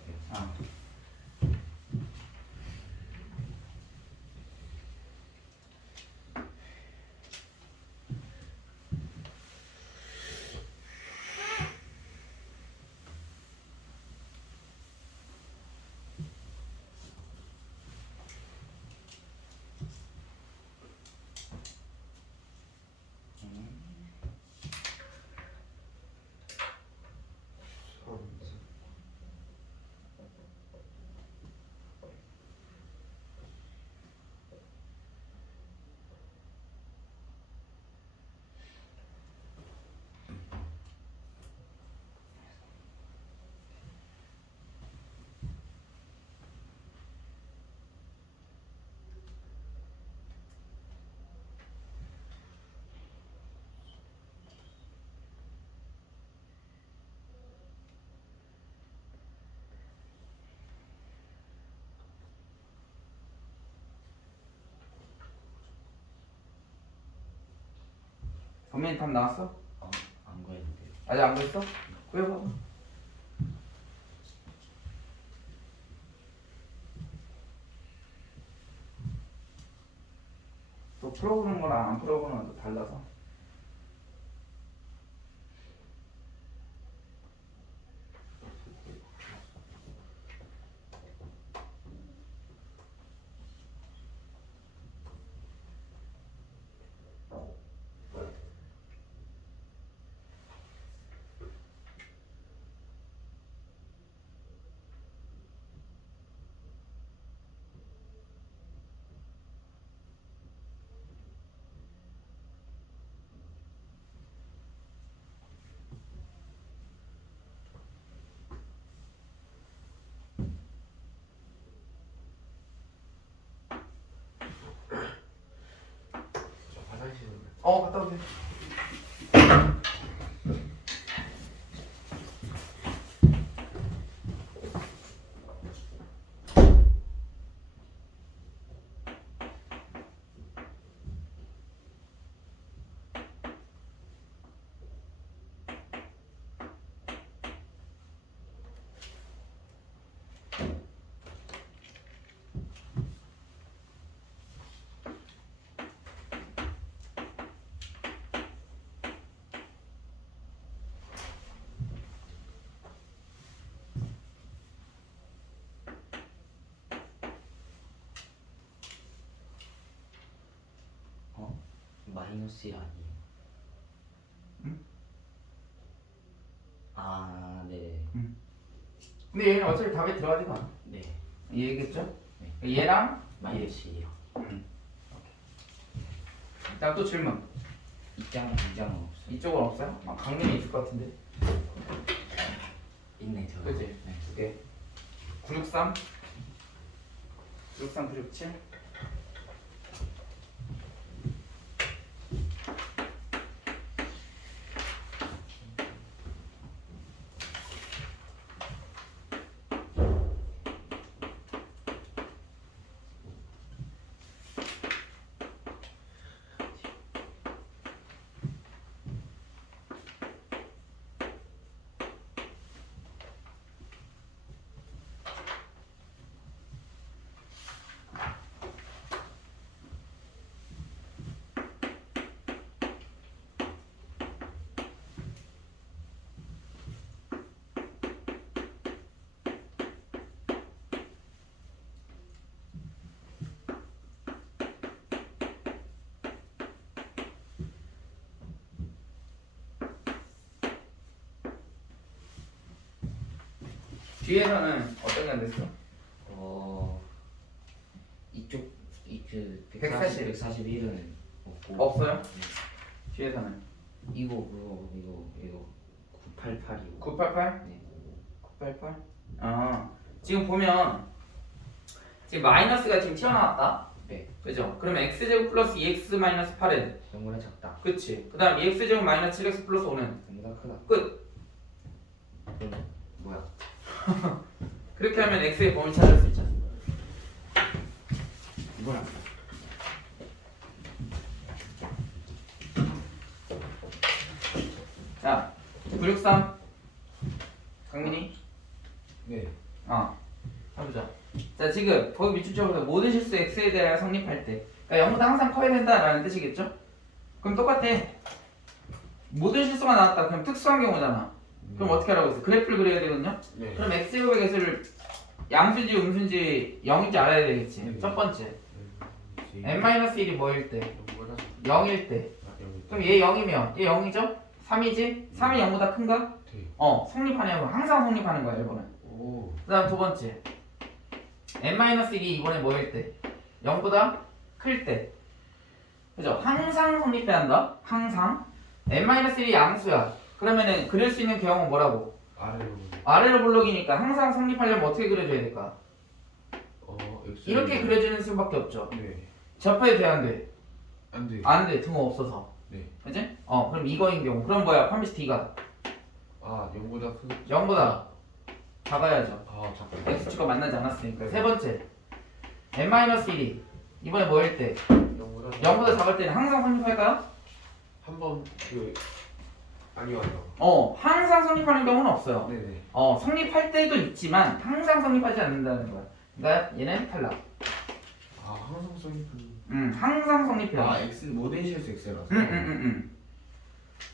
범위 답 나왔어? 안 구했는데요. 아직 안 그랬어? 구해봐. 또 풀어보는 거랑 안 풀어보는 거랑 또 달라서. 저 화장실은 갔다 오세요. 마이너스 1 아니에요? 응? 아, 네. 근데 얘는 어차피 답에 들어가지가 않아. 네. 얘겠죠? 네. 얘랑 마이너스 1이요. 자, 또 질문. 이장은 없어요. 이쪽은 없어요? 아, 강림이 있을 것 같은데. 있네, 저. 그치? 네. 두 개. 963 963 967 뒤에서는 어떤 게 안 됐어? 이쪽 이그 140. 141은 없고. 없어요? 네. 뒤에서는 이거 988이고. 988? 네. 988? 지금 보면 지금 마이너스가 지금 튀어나왔다. 네. 그죠? 그러면 x제곱 플러스 2x 마이너스 8은 0보다 작다. 그치? 그 다음 2x제곱 마이너스 7x 플러스 5는 0보다 크다. 끝! 그럼 뭐야? 그렇게 하면 x의 범위 찾을 수 있잖아. 이거랑 자, 963 강민이 네. 해보자. 자, 지금 거기 밑줄적으로 모든 실수 x에 대하여 성립할 때 그러니까 0보다 항상 커야 된다라는 뜻이겠죠? 그럼 똑같아. 모든 실수가 나왔다. 그럼 특수한 경우잖아. 그럼 어떻게 하라고 했어? 그래프를 그려야 되거든요? 네. 그럼 x제곱의 개수를 양수인지 음수인지 0인지 알아야 되겠지. 네. 첫 번째 네. n-1이 뭐일 때? 0일 때. 그럼 여기. 얘 0이면 얘 0이죠? 3이지? 3이 0보다 큰가? 네. 성립하냐고 항상 성립하는 거야 1번은. 오. 그 다음 두 번째 n-1이 이번에 뭐일 때? 0보다 클 때. 그죠? 항상 성립해야 한다. 항상 n-1이 양수야. 그러면은 그릴 수 있는 경우는 뭐라고? 아래로. 아래로 블록이니까 항상 성립하려면 어떻게 그려줘야 될까? X. 이렇게 그려주는 수밖에 없죠. 네. 접해도 돼, 안 돼? 안 돼. 안 돼, 등호 없어서. 네. 그지? 그럼 이거인 경우. 그럼 뭐야? 판비스 D가 아, 0보다 큰. 0보다 작아야죠. 아, 잠깐. X축과 만나지 않았으니까. 네. 세 번째 n-1이 이번에 뭐일 때? 0보다. 0보다 작을 때는 항상 성립할까요? 한번 아니요. 항상 성립하는 경우는 없어요. 네네. 성립할 때도 있지만 항상 성립하지 않는다는 거야. 그러니까 얘는 탈락. 아, 항상 성립은. 항상 성립해요. 아, X 모든 실수 X라서.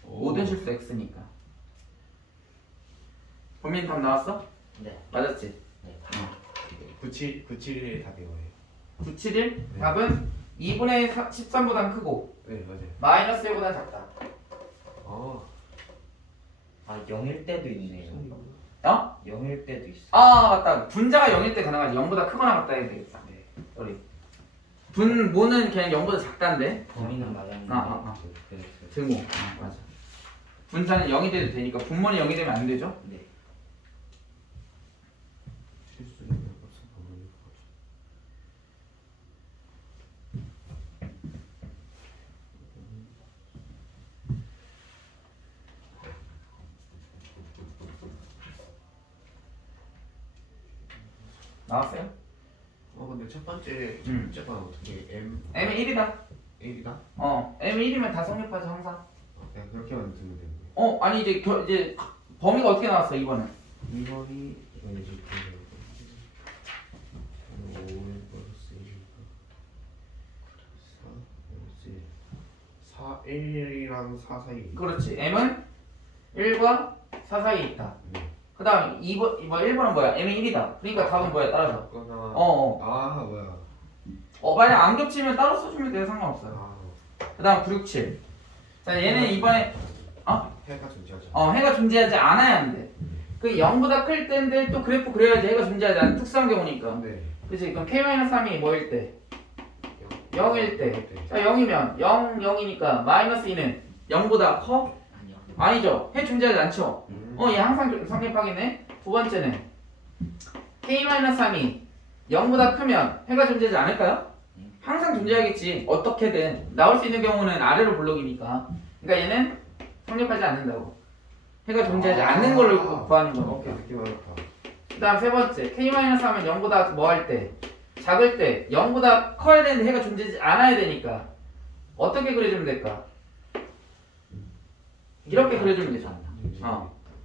오. 모든 실수 X니까. 범인 답 나왔어? 네. 맞았지? 네. 97의 답이 뭐예요? 971 네. 답은 2분의 13보단 크고 네, 맞아요. 마이너스 1보단 작다. 아, 0일 때도 있네요. 0일 때도 있어. 맞다. 분자가 0일 때 가능하지. 0보다 크거나 같다 해야 되겠다. 네. 우리 분모는 그냥 0보다 작다인데 범위는 맞았는데. 그래서 등호. 맞아. 분자는 0이 돼도 되니까 분모는 0이 되면 안 되죠? 네. 실수는 없어 보면 나왔어요? 근데 첫 번째 건 어떻게 M이 1이다. 1이다? M이 1이면 다 성립하죠 항상. 그냥 그렇게만 들으면 되는 거예요. 아니 이제 범위가 어떻게 나왔어 이번엔? 2번이 이제 5 플러스 4 1이랑 4 사이. 그렇지. M은 1과 4 사이에 있다. 네. 그 다음 1번은 뭐야? M이 1이다. 그러니까 답은 뭐야 따라서. 거나 어. 아, 뭐야. 만약 안 겹치면 따로 써주면 돼요 상관없어요. 그 다음 9, 6, 7. 자 얘는 이번에 해가 존재하지 해가 존재하지 않아야 한대. 그 0보다 클 때인데 또 그래프 그려야지 해가 존재하지 않는 특수한 경우니까. 네. 그치? 그럼 K-3이 뭐일 때? 0일 때. 네. 자 0이면 0, 0이니까 마이너스 2는 0보다 커? 아니요. 아니죠. 해 존재하지 않죠. 음. 얘 항상 성립하겠네. 두 번째는 K-3이 0보다 크면 해가 존재하지 않을까요? 항상 존재하겠지. 어떻게든 나올 수 있는 경우는 아래로 블록이니까. 그러니까 얘는 성립하지 않는다고. 해가 존재하지 않는 걸로 구하는 거고. 오케이 느낌 알았다. 그 다음 세 번째 K-하면 0보다 뭐 할 때? 작을 때 0보다 커야 되는데 해가 존재하지 않아야 되니까 어떻게 그려주면 될까? 이렇게 그려주면 되죠.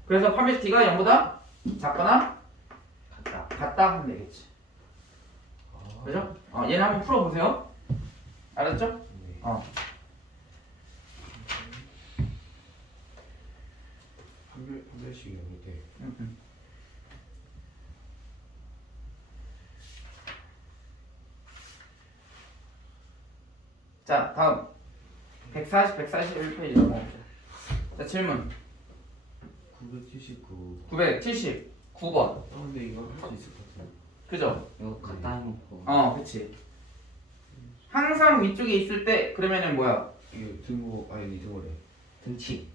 그래서 판매시 T가 0보다 작거나 같다 하면 되겠지. 그죠? 얘는 한번 풀어보세요. 알았죠? 네. 한 별씩 있는데 자 다음 140, 141페이지 넘어오죠. 자 질문 979. 979번. 근데 이거 할 수 있을 것 같아요. 그죠? 이거 갖다 해놓고. 그치. 항상 위쪽에 있을 때 그러면은 뭐야? 이게 등호 아니 등호래. 등치.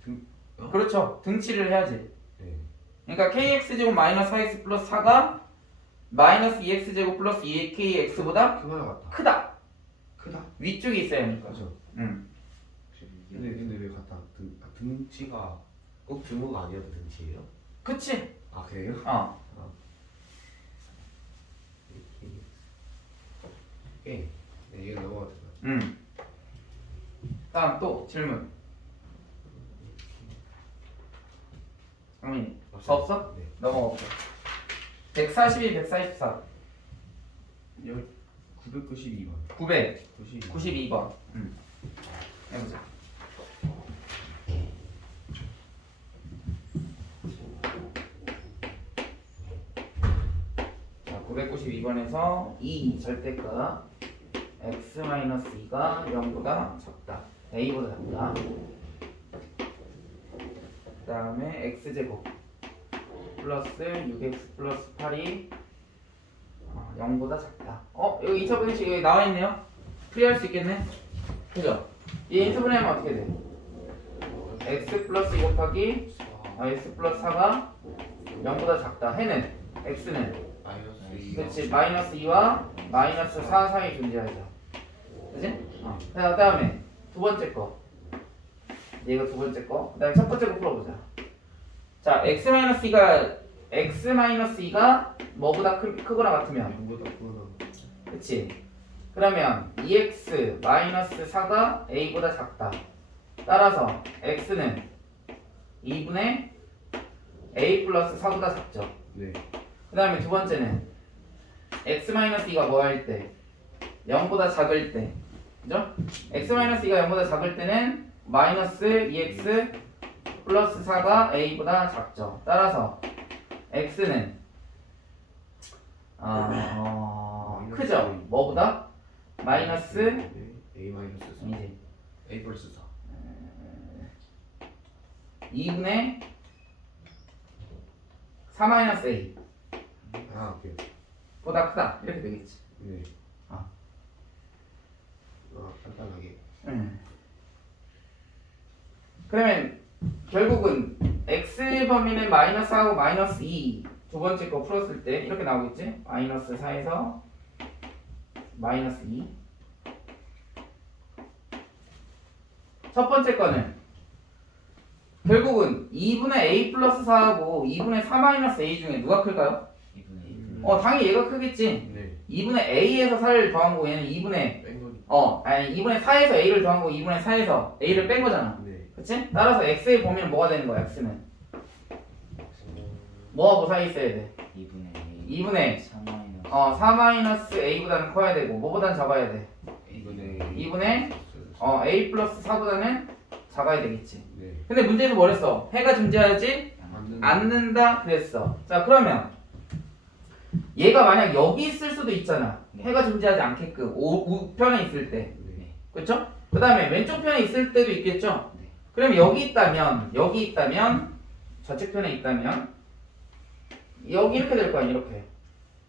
그렇죠. 등치를 해야지. 네. 그러니까 kx제곱 마이너스 4x 플러스 4가 마이너스 2x제곱 플러스 2kx보다 그거랑 같다. 크다. 크다. 위쪽에 있어야 하니까. 그죠. 응. 근데 왜 같다? 등치가 꼭 등호가 아니어도 등치예요? 그치? 아 그래요? 예. 네, 이거 넘어가도 돼요. 응. 다음 또 질문. 강민이 더 없어? 네. 넘어가. 142, 144, 992번. 992번. 응. 해보자. 자, 992번에서 2 절대가 x-2가 0보다 작다. a보다 작다. 그 다음에 x제곱 플러스 6x 플러스 8이 0보다 작다. 여기 2차 분식 여기 나와있네요. 풀이할 수 있겠네. 그죠? 얘 인수분해하면 어떻게 돼? x 플러스 2 곱하기 x 플러스 4가 0보다 작다. 해는 x는 그렇지 마이너스 2와 마이너스 4 사이에 존재하죠. 그치? 자, 다음에 두 번째 거. 얘가 두 번째 거. 그 다음에 첫 번째 거 풀어보자. 자, x-2가 뭐보다 크거나 같으면 등보다 크거나. 그치? 그러면 2x 마이너스 4가 a보다 작다. 따라서 x는 2분의 a 플러스 4보다 작죠. 네. 그 다음에 두 번째는 x-2가 뭐 할 때? 0보다 작을 때. 그죠? x-2가 0보다 작을 때는 마이너스 2x 플러스 4가 a보다 작죠. 따라서 x는 크죠? 뭐보다? 마이너스 a 마이너스 4. 이제 a 플러스 4. 2분의 4 마이너스 a 오케이. 보다 크다. 이렇게 되겠지. 네. 간단하게. 그러면 결국은 x 범위는 마이너스 4하고 마이너스 2 두 번째 거 풀었을 때 이렇게 나오겠지? 마이너스 4에서 마이너스 2. 첫 번째 거는 결국은 2분의 a 플러스 4하고 2분의 4 마이너스 a 중에 누가 클까요? 2분의 당연히 얘가 크겠지. 네. 2분의 a에서 4를 더한 거 얘는 2분의 뺀 거니. 아니 2분의 4에서 a를 더한 거 2분의 4에서 a를 뺀 거잖아. 네. 그치? 따라서 x의 범위는 뭐가 되는 거야? x는 뭐하고 사이 있어야 돼? 2분의 2분의 4 마이너스 4 마이너스 a보다는 커야 되고 뭐보다는 작아야 돼? 2분의 a 플러스 4보다는 작아야 되겠지. 네. 근데 문제에서 뭐랬어? 해가 존재하지 않는다 그랬어. 자 그러면 얘가 만약 여기 있을 수도 있잖아. 해가 존재하지 않게끔 우편에 있을 때. 네. 그쵸? 그 다음에 왼쪽 편에 있을 때도 있겠죠? 네. 그럼 여기 있다면 좌측 편에 있다면 여기 이렇게 될 거 아니야 이렇게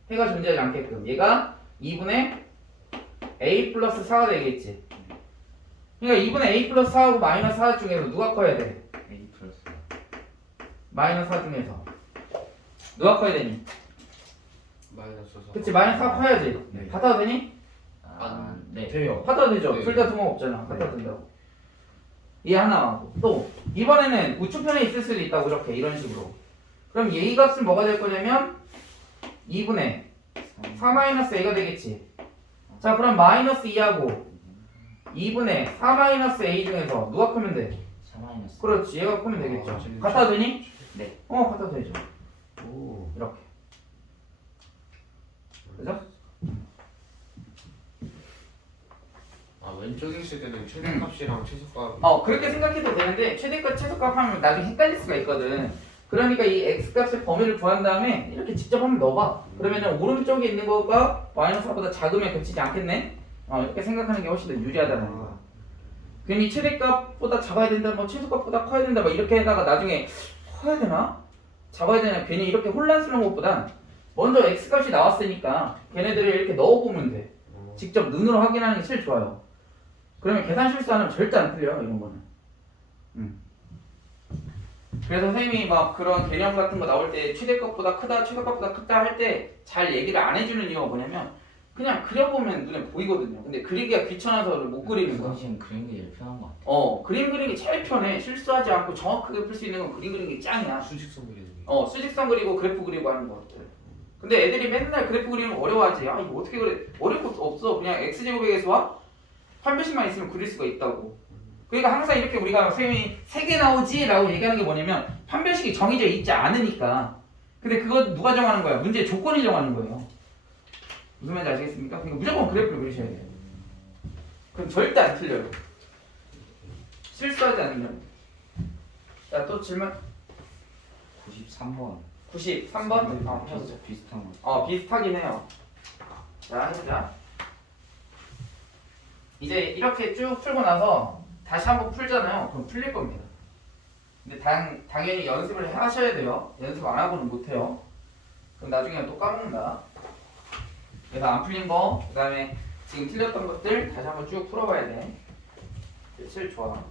해가 존재하지 않게끔 얘가 2분의 a 플러스 4가 되겠지. 그러니까 2분의 a 플러스 4하고 마이너스 4 중에서 누가 커야 돼? A 플러스 마이너스 4 중에서 누가 커야 되니? 마이너스 4. 그치 마이너스 4 커야지. 네. 같아도 되니? 네. 돼요. 같아도 되죠. 네. 둘 다 두목 없잖아. 같아도 된다고. 얘 하나 하고 또 이번에는 우측편에 있을 수도 있다고 이렇게 이런 식으로. 그럼 얘 값은 뭐가 될 거냐면 2분의 4-a가 되겠지. 자 그럼 마이너스 2하고 2분의 4-a 중에서 누가 크면 돼? 4 마이너스. 그렇지 얘가 크면 되겠죠. 지금 같아도 되니? 네. 같아도 되죠. 오. 이렇게. 그죠? 아 왼쪽에 있을 때는 최대값이랑 최소값. 그렇게 생각해도 되는데 최대값 최소값 하면 나중에 헷갈릴 수가 있거든. 그러니까 이 x값의 범위를 구한 다음에 이렇게 직접 한번 넣어봐. 그러면은 오른쪽에 있는 거가 마이너스 4보다 작으면 겹치지 않겠네? 이렇게 생각하는 게 훨씬 더 유리하다는 거. 괜히 최대값보다 작아야 된다, 뭐 최소값보다 커야 된다, 뭐 이렇게 하다가 나중에 커야 되나? 작아야 되나? 괜히 이렇게 혼란스러운 것보단 먼저 x값이 나왔으니까 걔네들을 이렇게 넣어보면 돼. 직접 눈으로 확인하는 게 제일 좋아요. 그러면 계산 실수 안 하면 절대 안 틀려요, 이런 거는. 그래서 선생님이 막 그런 개념 같은 거 나올 때 최대값보다 크다, 최소값보다 크다 할 때 잘 얘기를 안 해주는 이유가 뭐냐면 그냥 그려보면 눈에 보이거든요. 근데 그리기가 귀찮아서 못 그리는 거야. 지금 그린 게 제일 편한 것 같아요. 그림 그리기 제일 편해. 실수하지 않고 정확하게 풀 수 있는 건 그림 그리는 게 짱이야. 수직선 그리는 게. 수직선 그리고 그래프 그리고 하는 것들. 근데 애들이 맨날 그래프 그리는 거 어려워하지. 이거 어떻게 그래? 어려울 거 없어. 그냥 x제곱에게서와 판별식만 있으면 그릴 수가 있다고. 그러니까 항상 이렇게 우리가 선생님이 3개 나오지 라고 얘기하는 게 뭐냐면 판별식이 정해져 있지 않으니까. 근데 그거 누가 정하는 거야? 문제 조건이 정하는 거예요. 무슨 말인지 아시겠습니까? 그러니까 무조건 그래프를 그리셔야 돼요. 그럼 절대 안 틀려요. 실수하지 않으면. 자, 또 질문. 93번. 93번? 하셨죠. 비슷한 거. 비슷하긴 해요. 자, 해보자. 이제 이렇게 쭉 풀고 나서 다시 한번 풀잖아요. 그럼 풀릴 겁니다. 근데 당연히 연습을 하셔야 돼요. 연습 안 하고는 못해요. 그럼 나중에 또 까먹는다. 그래서 안 풀린 거, 그 다음에 지금 틀렸던 것들 다시 한번 쭉 풀어봐야 돼. 제일 좋아.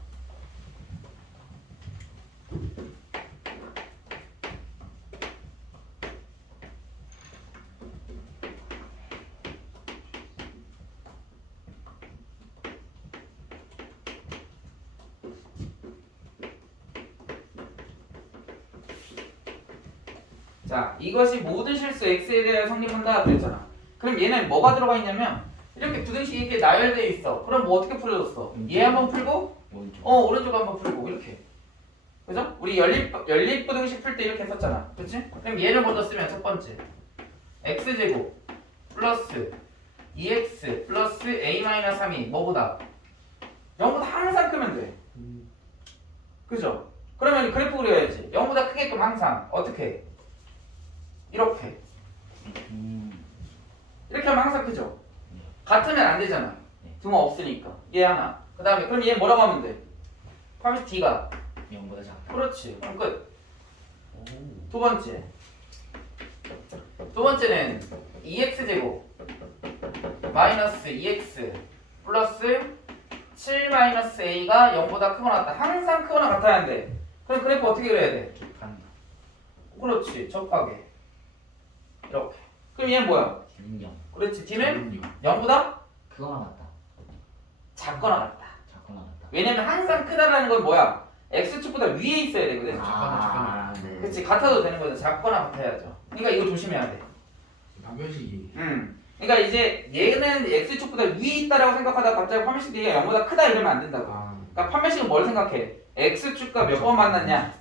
자, 이것이 모든 실수 x에 대하여 성립한다 그랬잖아. 그럼 얘는 뭐가 들어가 있냐면 이렇게 부등식이 이렇게 나열되어 있어. 그럼 뭐 어떻게 풀어줬어? 얘 한번 풀고 오른쪽. 오른쪽 한번 풀고 이렇게. 그죠? 우리 연립 부등식 풀 때 이렇게 했었잖아. 그치? 그럼 얘를 먼저 쓰면 첫 번째 x제곱 플러스 2x 플러스 a-3이 뭐보다? 0보다 항상 크면 돼. 그죠? 그러면 그래프 그려야지. 0보다 크게끔 항상 어떻게? 이렇게. 이렇게 하면 항상 크죠? 같으면 안 되잖아. 등호 없으니까. 얘 하나. 그 다음에 그럼 얘 뭐라고 하면 돼? 하면서 d가 0보다 작다. 그렇지. 그럼 끝. 두 번째. 두 번째는 2x제곱 마이너스 2x 플러스 7 마이너스 a가 0보다 크거나 같다. 항상 크거나 같아야 한대. 그럼 그래프 어떻게 그려야 돼? 좁한다. 그렇지. 접하게. 이렇게. 그럼 얘는 뭐야? D는 0. 그렇지. d는 0보다 크거나 같다. 작거나 같다. 작거나 같다. 왜냐면 항상 크다라는 건 뭐야? x축보다 위에 있어야 되거든. 네. 그렇지. 같아도 되는 거죠. 작거나 같아야죠. 그러니까 이거 조심해야 돼. 판별식이. 그러니까 이제 얘는 x축보다 위에 있다라고 생각하다가 갑자기 판별식 얘가 0보다 크다 이러면 안 된다고. 그러니까 판별식은 뭘 생각해? x축과 몇 번 만났냐?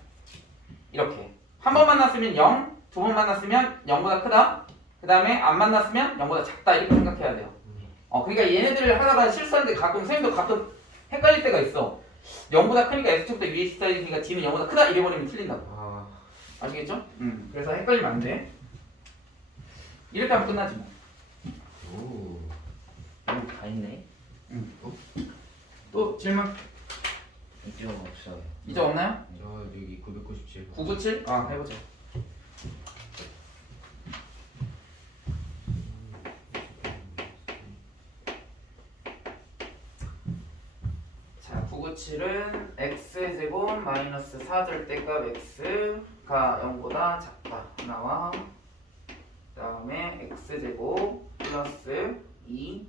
이렇게. 한 번 만났으면 0, 두 번 만났으면 0보다 크다. 그 다음에 안 만났으면 0보다 작다 이렇게 생각해야 돼요. 그러니까 얘네들을 하다가 실수하는데 가끔 선생님도 가끔 헷갈릴 때가 있어. 0보다 크니까 x축보다 위에 있어야 되니까 d는 0보다 크다 이래버리면 틀린다고. 아시겠죠? 그래서 헷갈리면 안 돼. 이렇게 하면 끝나지 뭐. 오. 다 있네. 또 질문? 이점 없어요. 이제 없나요? 저 여기 997. 997? 아 해보자. 자 997은 x제곱 마이너스 4절대값 x가 0보다 작다 나와. 그 다음에 x제곱 플러스 2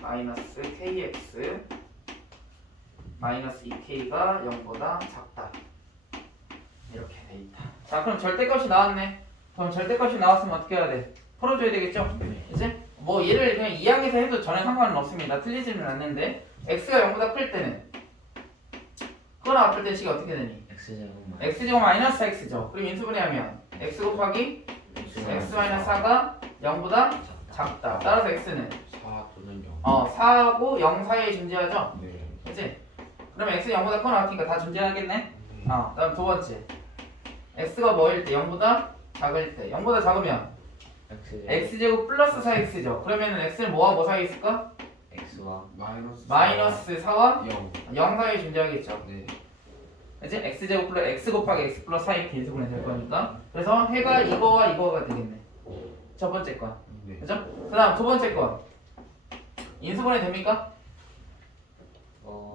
마이너스 kx 마이너스 2k가 0보다 작다 이렇게 돼 있다. 자 그럼 절대값이 나왔네. 그럼 절대값이 나왔으면 어떻게 해야 돼? 풀어줘야 되겠죠? 네. 이제 뭐 얘를 그냥 이항에서 해도 전혀 상관은 없습니다. 틀리지는 않는데 x가 0보다 클 때는 크거나 같을 때 식이 어떻게 되니? x제곱만. x제곱 마이너스 x죠. 그럼 인수분해하면 x 곱하기 x 마이너스 4가 0보다 작다. 따라서 x는 4 또는 0. 4하고 0 사이에 존재하죠? 네. 그치? 그러면 x 0보다 크거나 같으니까 다 존재하겠네? 다음 두 번째 x가 뭐일 때? 0보다 작을 때 0보다 작으면 x제곱. x제곱 플러스 4x죠. 그러면 x는 뭐와 뭐 사이에 있을까? x와 마이너스 4와 0. 0 사이에 존재하겠죠. 네. 그치? x제곱 플러스 x 곱하기 x 플러스 4 이렇게 인수분해 될 거니까 그래서 해가 이거와 이거가 되겠네. 첫 번째 건 네. 그죠? 그 다음 두 번째 건 인수분해 됩니까?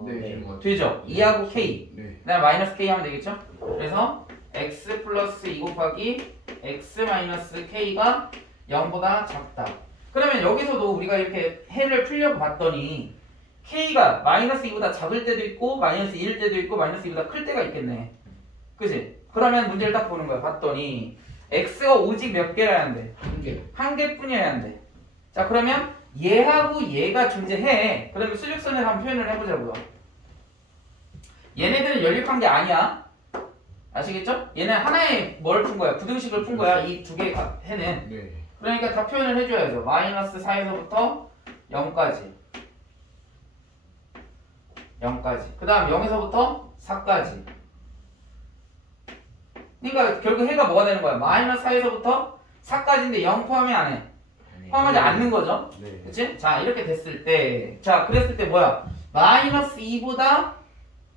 네. 네. 지금 되죠? 2하고 k 네. 그 다음 마이너스 k 하면 되겠죠? 그래서 x 플러스 2 곱하기 x 마이너스 k가 0보다 작다. 그러면 여기서도 우리가 이렇게 해를 풀려고 봤더니 k가 마이너스 2보다 작을 때도 있고 마이너스 2일 때도 있고 마이너스 2보다 클 때가 있겠네. 그지? 그러면 문제를 딱 보는 거야. 봤더니 x가 오직 몇 개라야 돼? 한 개. 한 개뿐이어야 한대. 자 그러면 얘하고 얘가 존재해. 그러면 수직선을 한번 표현을 해보자고요. 얘네들은 연립한 게 아니야. 아시겠죠? 얘는 하나의 뭘 푼 거야? 부등식을 푼 거야. 이 두 개의 해는. 네. 그러니까 다 표현을 해줘야죠. 마이너스 4에서부터 0까지. 0까지. 그 다음 0에서부터 4까지. 그러니까 결국 해가 뭐가 되는 거야? 마이너스 4에서부터 4까지인데 0 포함이 안 해. 포함하지 않는 거죠. 네. 그치? 자 이렇게 됐을 때 자 그랬을 때 뭐야? 마이너스 2보다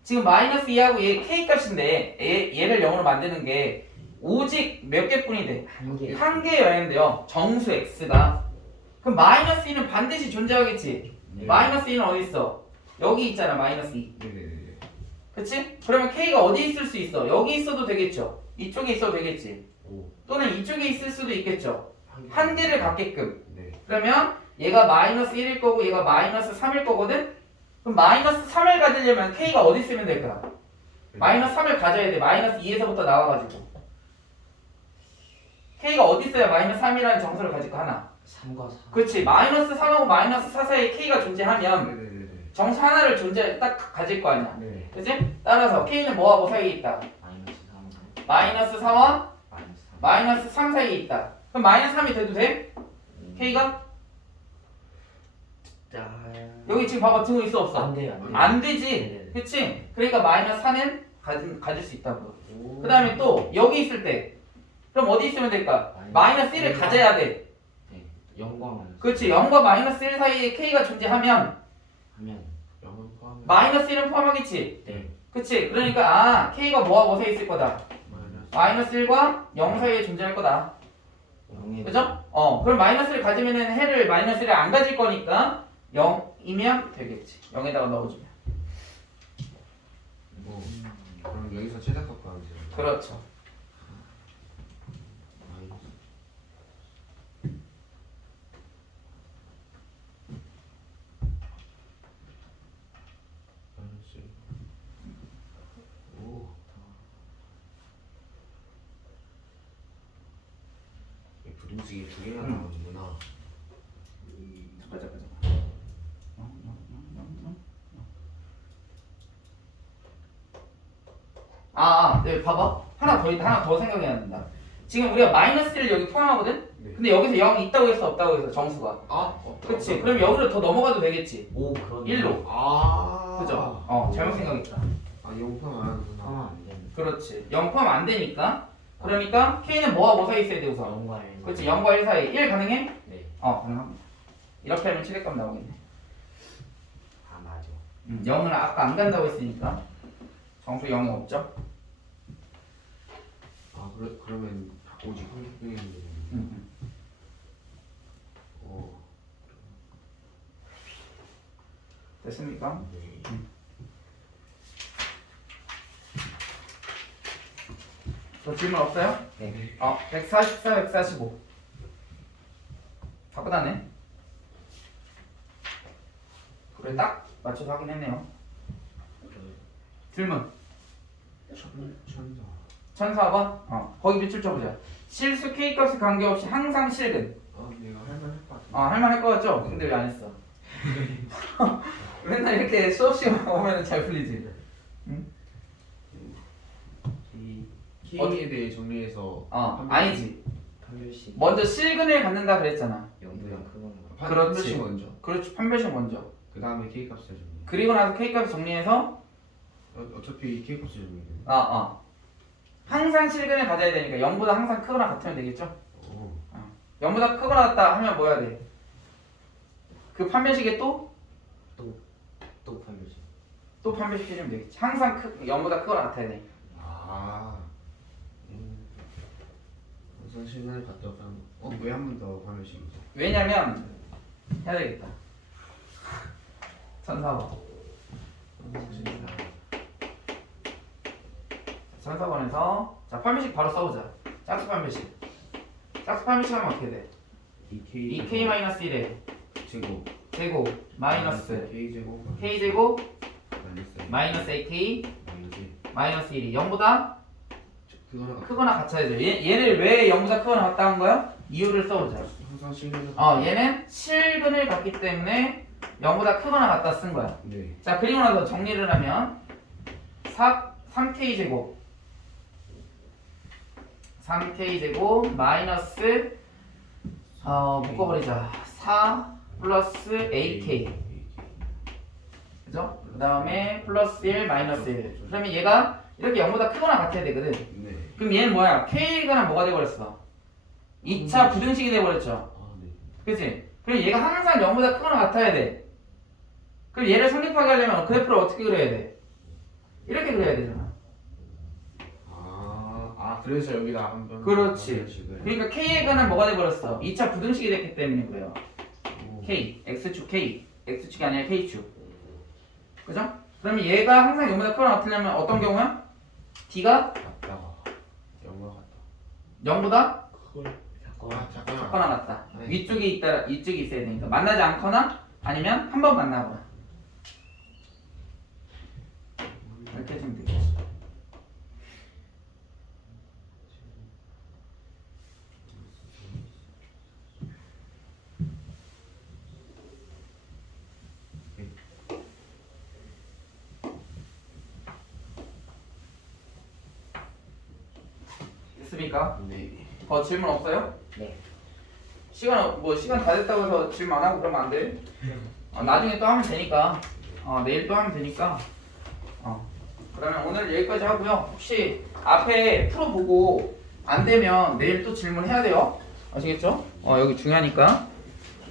지금 마이너스 2하고 얘 k 값인데 얘를 0으로 만드는 게 오직 몇 개뿐이 돼? 한 개. 한 개여야 한대요. 정수 x가. 그럼 마이너스 2는 반드시 존재하겠지. 네. 마이너스 2는 어디 있어? 여기 있잖아. 마이너스 2. 네네네. 그치? 그러면 k가 어디 있을 수 있어? 여기 있어도 되겠죠. 이쪽에 있어도 되겠지. 오. 또는 이쪽에 있을 수도 있겠죠. 한 개. 한 개를 갖게끔. 네. 그러면 얘가 마이너스 1일 거고 얘가 마이너스 3일 거거든? 그럼 마이너스 3을 가지려면 k가 어디 있으면 될까? 마이너스 3을 가져야 돼. 마이너스 2에서부터 나와가지고 k가 어디 있어야 마이너스 3이라는 정수를 가질까 하나? 3과 4. 그렇지. 마이너스 3하고 마이너스 4 사이에 k가 존재하면 네네네. 정수 하나를 딱 가질 거 아니야. 네. 그치? 따라서 k는 뭐와 뭐 사이에 있다? 마이너스 3. 마이너스 4와 마이너스 3. 마이너스 3 사이에 있다. 그럼 마이너스 3이 돼도 돼? k가? 여기 지금 봐봐. 등호 있어 없어? 안 돼요. 안 돼요. 안 되지. 네네네. 그치? 그러니까 마이너스 4는 가질 수 있다고. 오. 그 다음에 또 여기 있을 때 그럼 어디 있으면 될까? 마이너스 1을 가져야 돼. 네. 0과 마이너스. 그렇지. 0과 마이너스 1 사이에 k가 존재하면 하면 0은 포함. 마이너스 1은 포함하겠지. 네. 그치? 그러니까 k가 뭐와 뭐 사이에 있을 거다. 마이너스. 마이너스 1과 0 사이에 존재할 거다. 0에 그죠? 그럼 마이너스를 가지면은 해를 마이너스를 안 가질 거니까 0이면 되겠지. 0에다가 넣어주면. 뭐 그럼 여기서 최대값 구하면 돼요. 그렇죠. 마이너스. 마이너스. 오. 이 부등식이 두 개나 나오는구나. 잠깐. 네, 봐봐. 하나 더 생각해야 된다. 지금 우리가 마이너스를 여기 포함하거든? 네. 근데 여기서 0이 있다고 했어, 없다고 했어, 정수가. 그치? 그럼 여기로 더 넘어가도 되겠지. 오 그러네. 1로. 아. 그죠? 잘못 생각했다. 아, 0 포함 안 하는구나. 하면 안 되는. 그렇지. 0 포함 안 되니까. 그러니까 K는 뭐와 뭐 사이에 있어야 돼, 우선. 0과 1. 그렇지. 0과 1 사이. 1 가능해? 네. 가능합니다. 이렇게 하면 최대값 나오겠네. 아 맞아. 0을 아까 안 간다고 했으니까 정수 0이 없죠. 아 그러면 오직 평균인데. 어. 됐습니까? 네. 더 질문 없어요? 네. 144, 145. 다 끝났네. 그래 딱 맞춰서 하긴 했네요. 질문. 천사. 1004번? 거기 밑줄 쳐보자. 실수 K값에 관계없이 항상 실근. 내가 할만할 것 같은데. 할만할 것 같죠? 근데 왜 안 했어? 맨날 이렇게 수업 시간 오면 잘 풀리지. 응? K에 대해 정리해서. 아니지. 판별식 먼저 실근을 갖는다 그랬잖아. 0보다 크거나 그렇지. 먼저. 그렇지. 판별식 먼저. 그 다음에 K 값을 정리. 그리고 나서 K값 정리해서 어차피 K 값을 정리. 항상 실근을 가져야 되니까 0보다 항상 크거나 같으면 되겠죠? 어. 0보다 크거나 같다 하면 뭐 해야 돼? 그 판별식에 또 판별식 판별식 해주면 되겠지. 항상 0보다 크거나 같아야 돼. 우선 시간을 갔다 오면 왜 한 번 더 화면식이죠? 왜냐면 해야 되겠다. 1004번. 1004번에서 자 판별식 바로 써보자. 짝수 판별식. 짝수 판별식 하면 어떻게 돼? 2K-1에 제곱 마이너스 K 제곱 K제곱 마이너스 마이너스 AK 마이너스 마이너스 1이 0보다 그거는 크거나 같아야 돼. 얘를 왜 0보다 크거나 같다 한 거야? 이유를 써보자. 항상 실행을. 얘는 실근을 갖기 때문에 0보다 크거나 같다 쓴 거야. 네. 자 그리고 나서 정리를 하면 3K제곱 3K제곱 마이너스 묶어버리자 4 플러스 AK 그죠? 그 다음에 플러스 1 마이너스 1 그러면 얘가 이렇게 0보다 크거나 같아야 되거든. 네. 그럼 얘는 뭐야? K가 뭐가 돼버렸어? 2차 부등식이 돼버렸죠. 네. 그치? 그럼 얘가 항상 0보다 크거나 같아야 돼. 그럼 얘를 성립하게 하려면 그래프를 어떻게 그려야 돼? 이렇게 그려야 되잖아. 그래서 여기다 한번. 그렇지. 그러니까 K에 관한 뭐가 돼버렸어? 2차 부등식이 됐기 때문에 그래요. K, X축 K, X축이 아니라 K축. 그죠? 그러면 얘가 항상 0보다 크거나 같으려면 어떤 경우야? D가 같다가 영어 같다. 0보다 잠깐만. 작거나 같다. 네. 위쪽이 있다, 이쪽이 있어야 되니까 만나지 않거나 아니면 한 번 만나거나. 이렇게 해주면 되겠지. 됐습니까? 네. 질문 없어요? 네. 시간 다 됐다고 해서 질문 안 하고 그러면 안 돼. 나중에 또 하면 되니까. 내일 또 하면 되니까. 그러면 오늘 여기까지 하고요. 혹시 앞에 풀어보고 안 되면 내일 또 질문해야 돼요. 아시겠죠? 여기 중요하니까.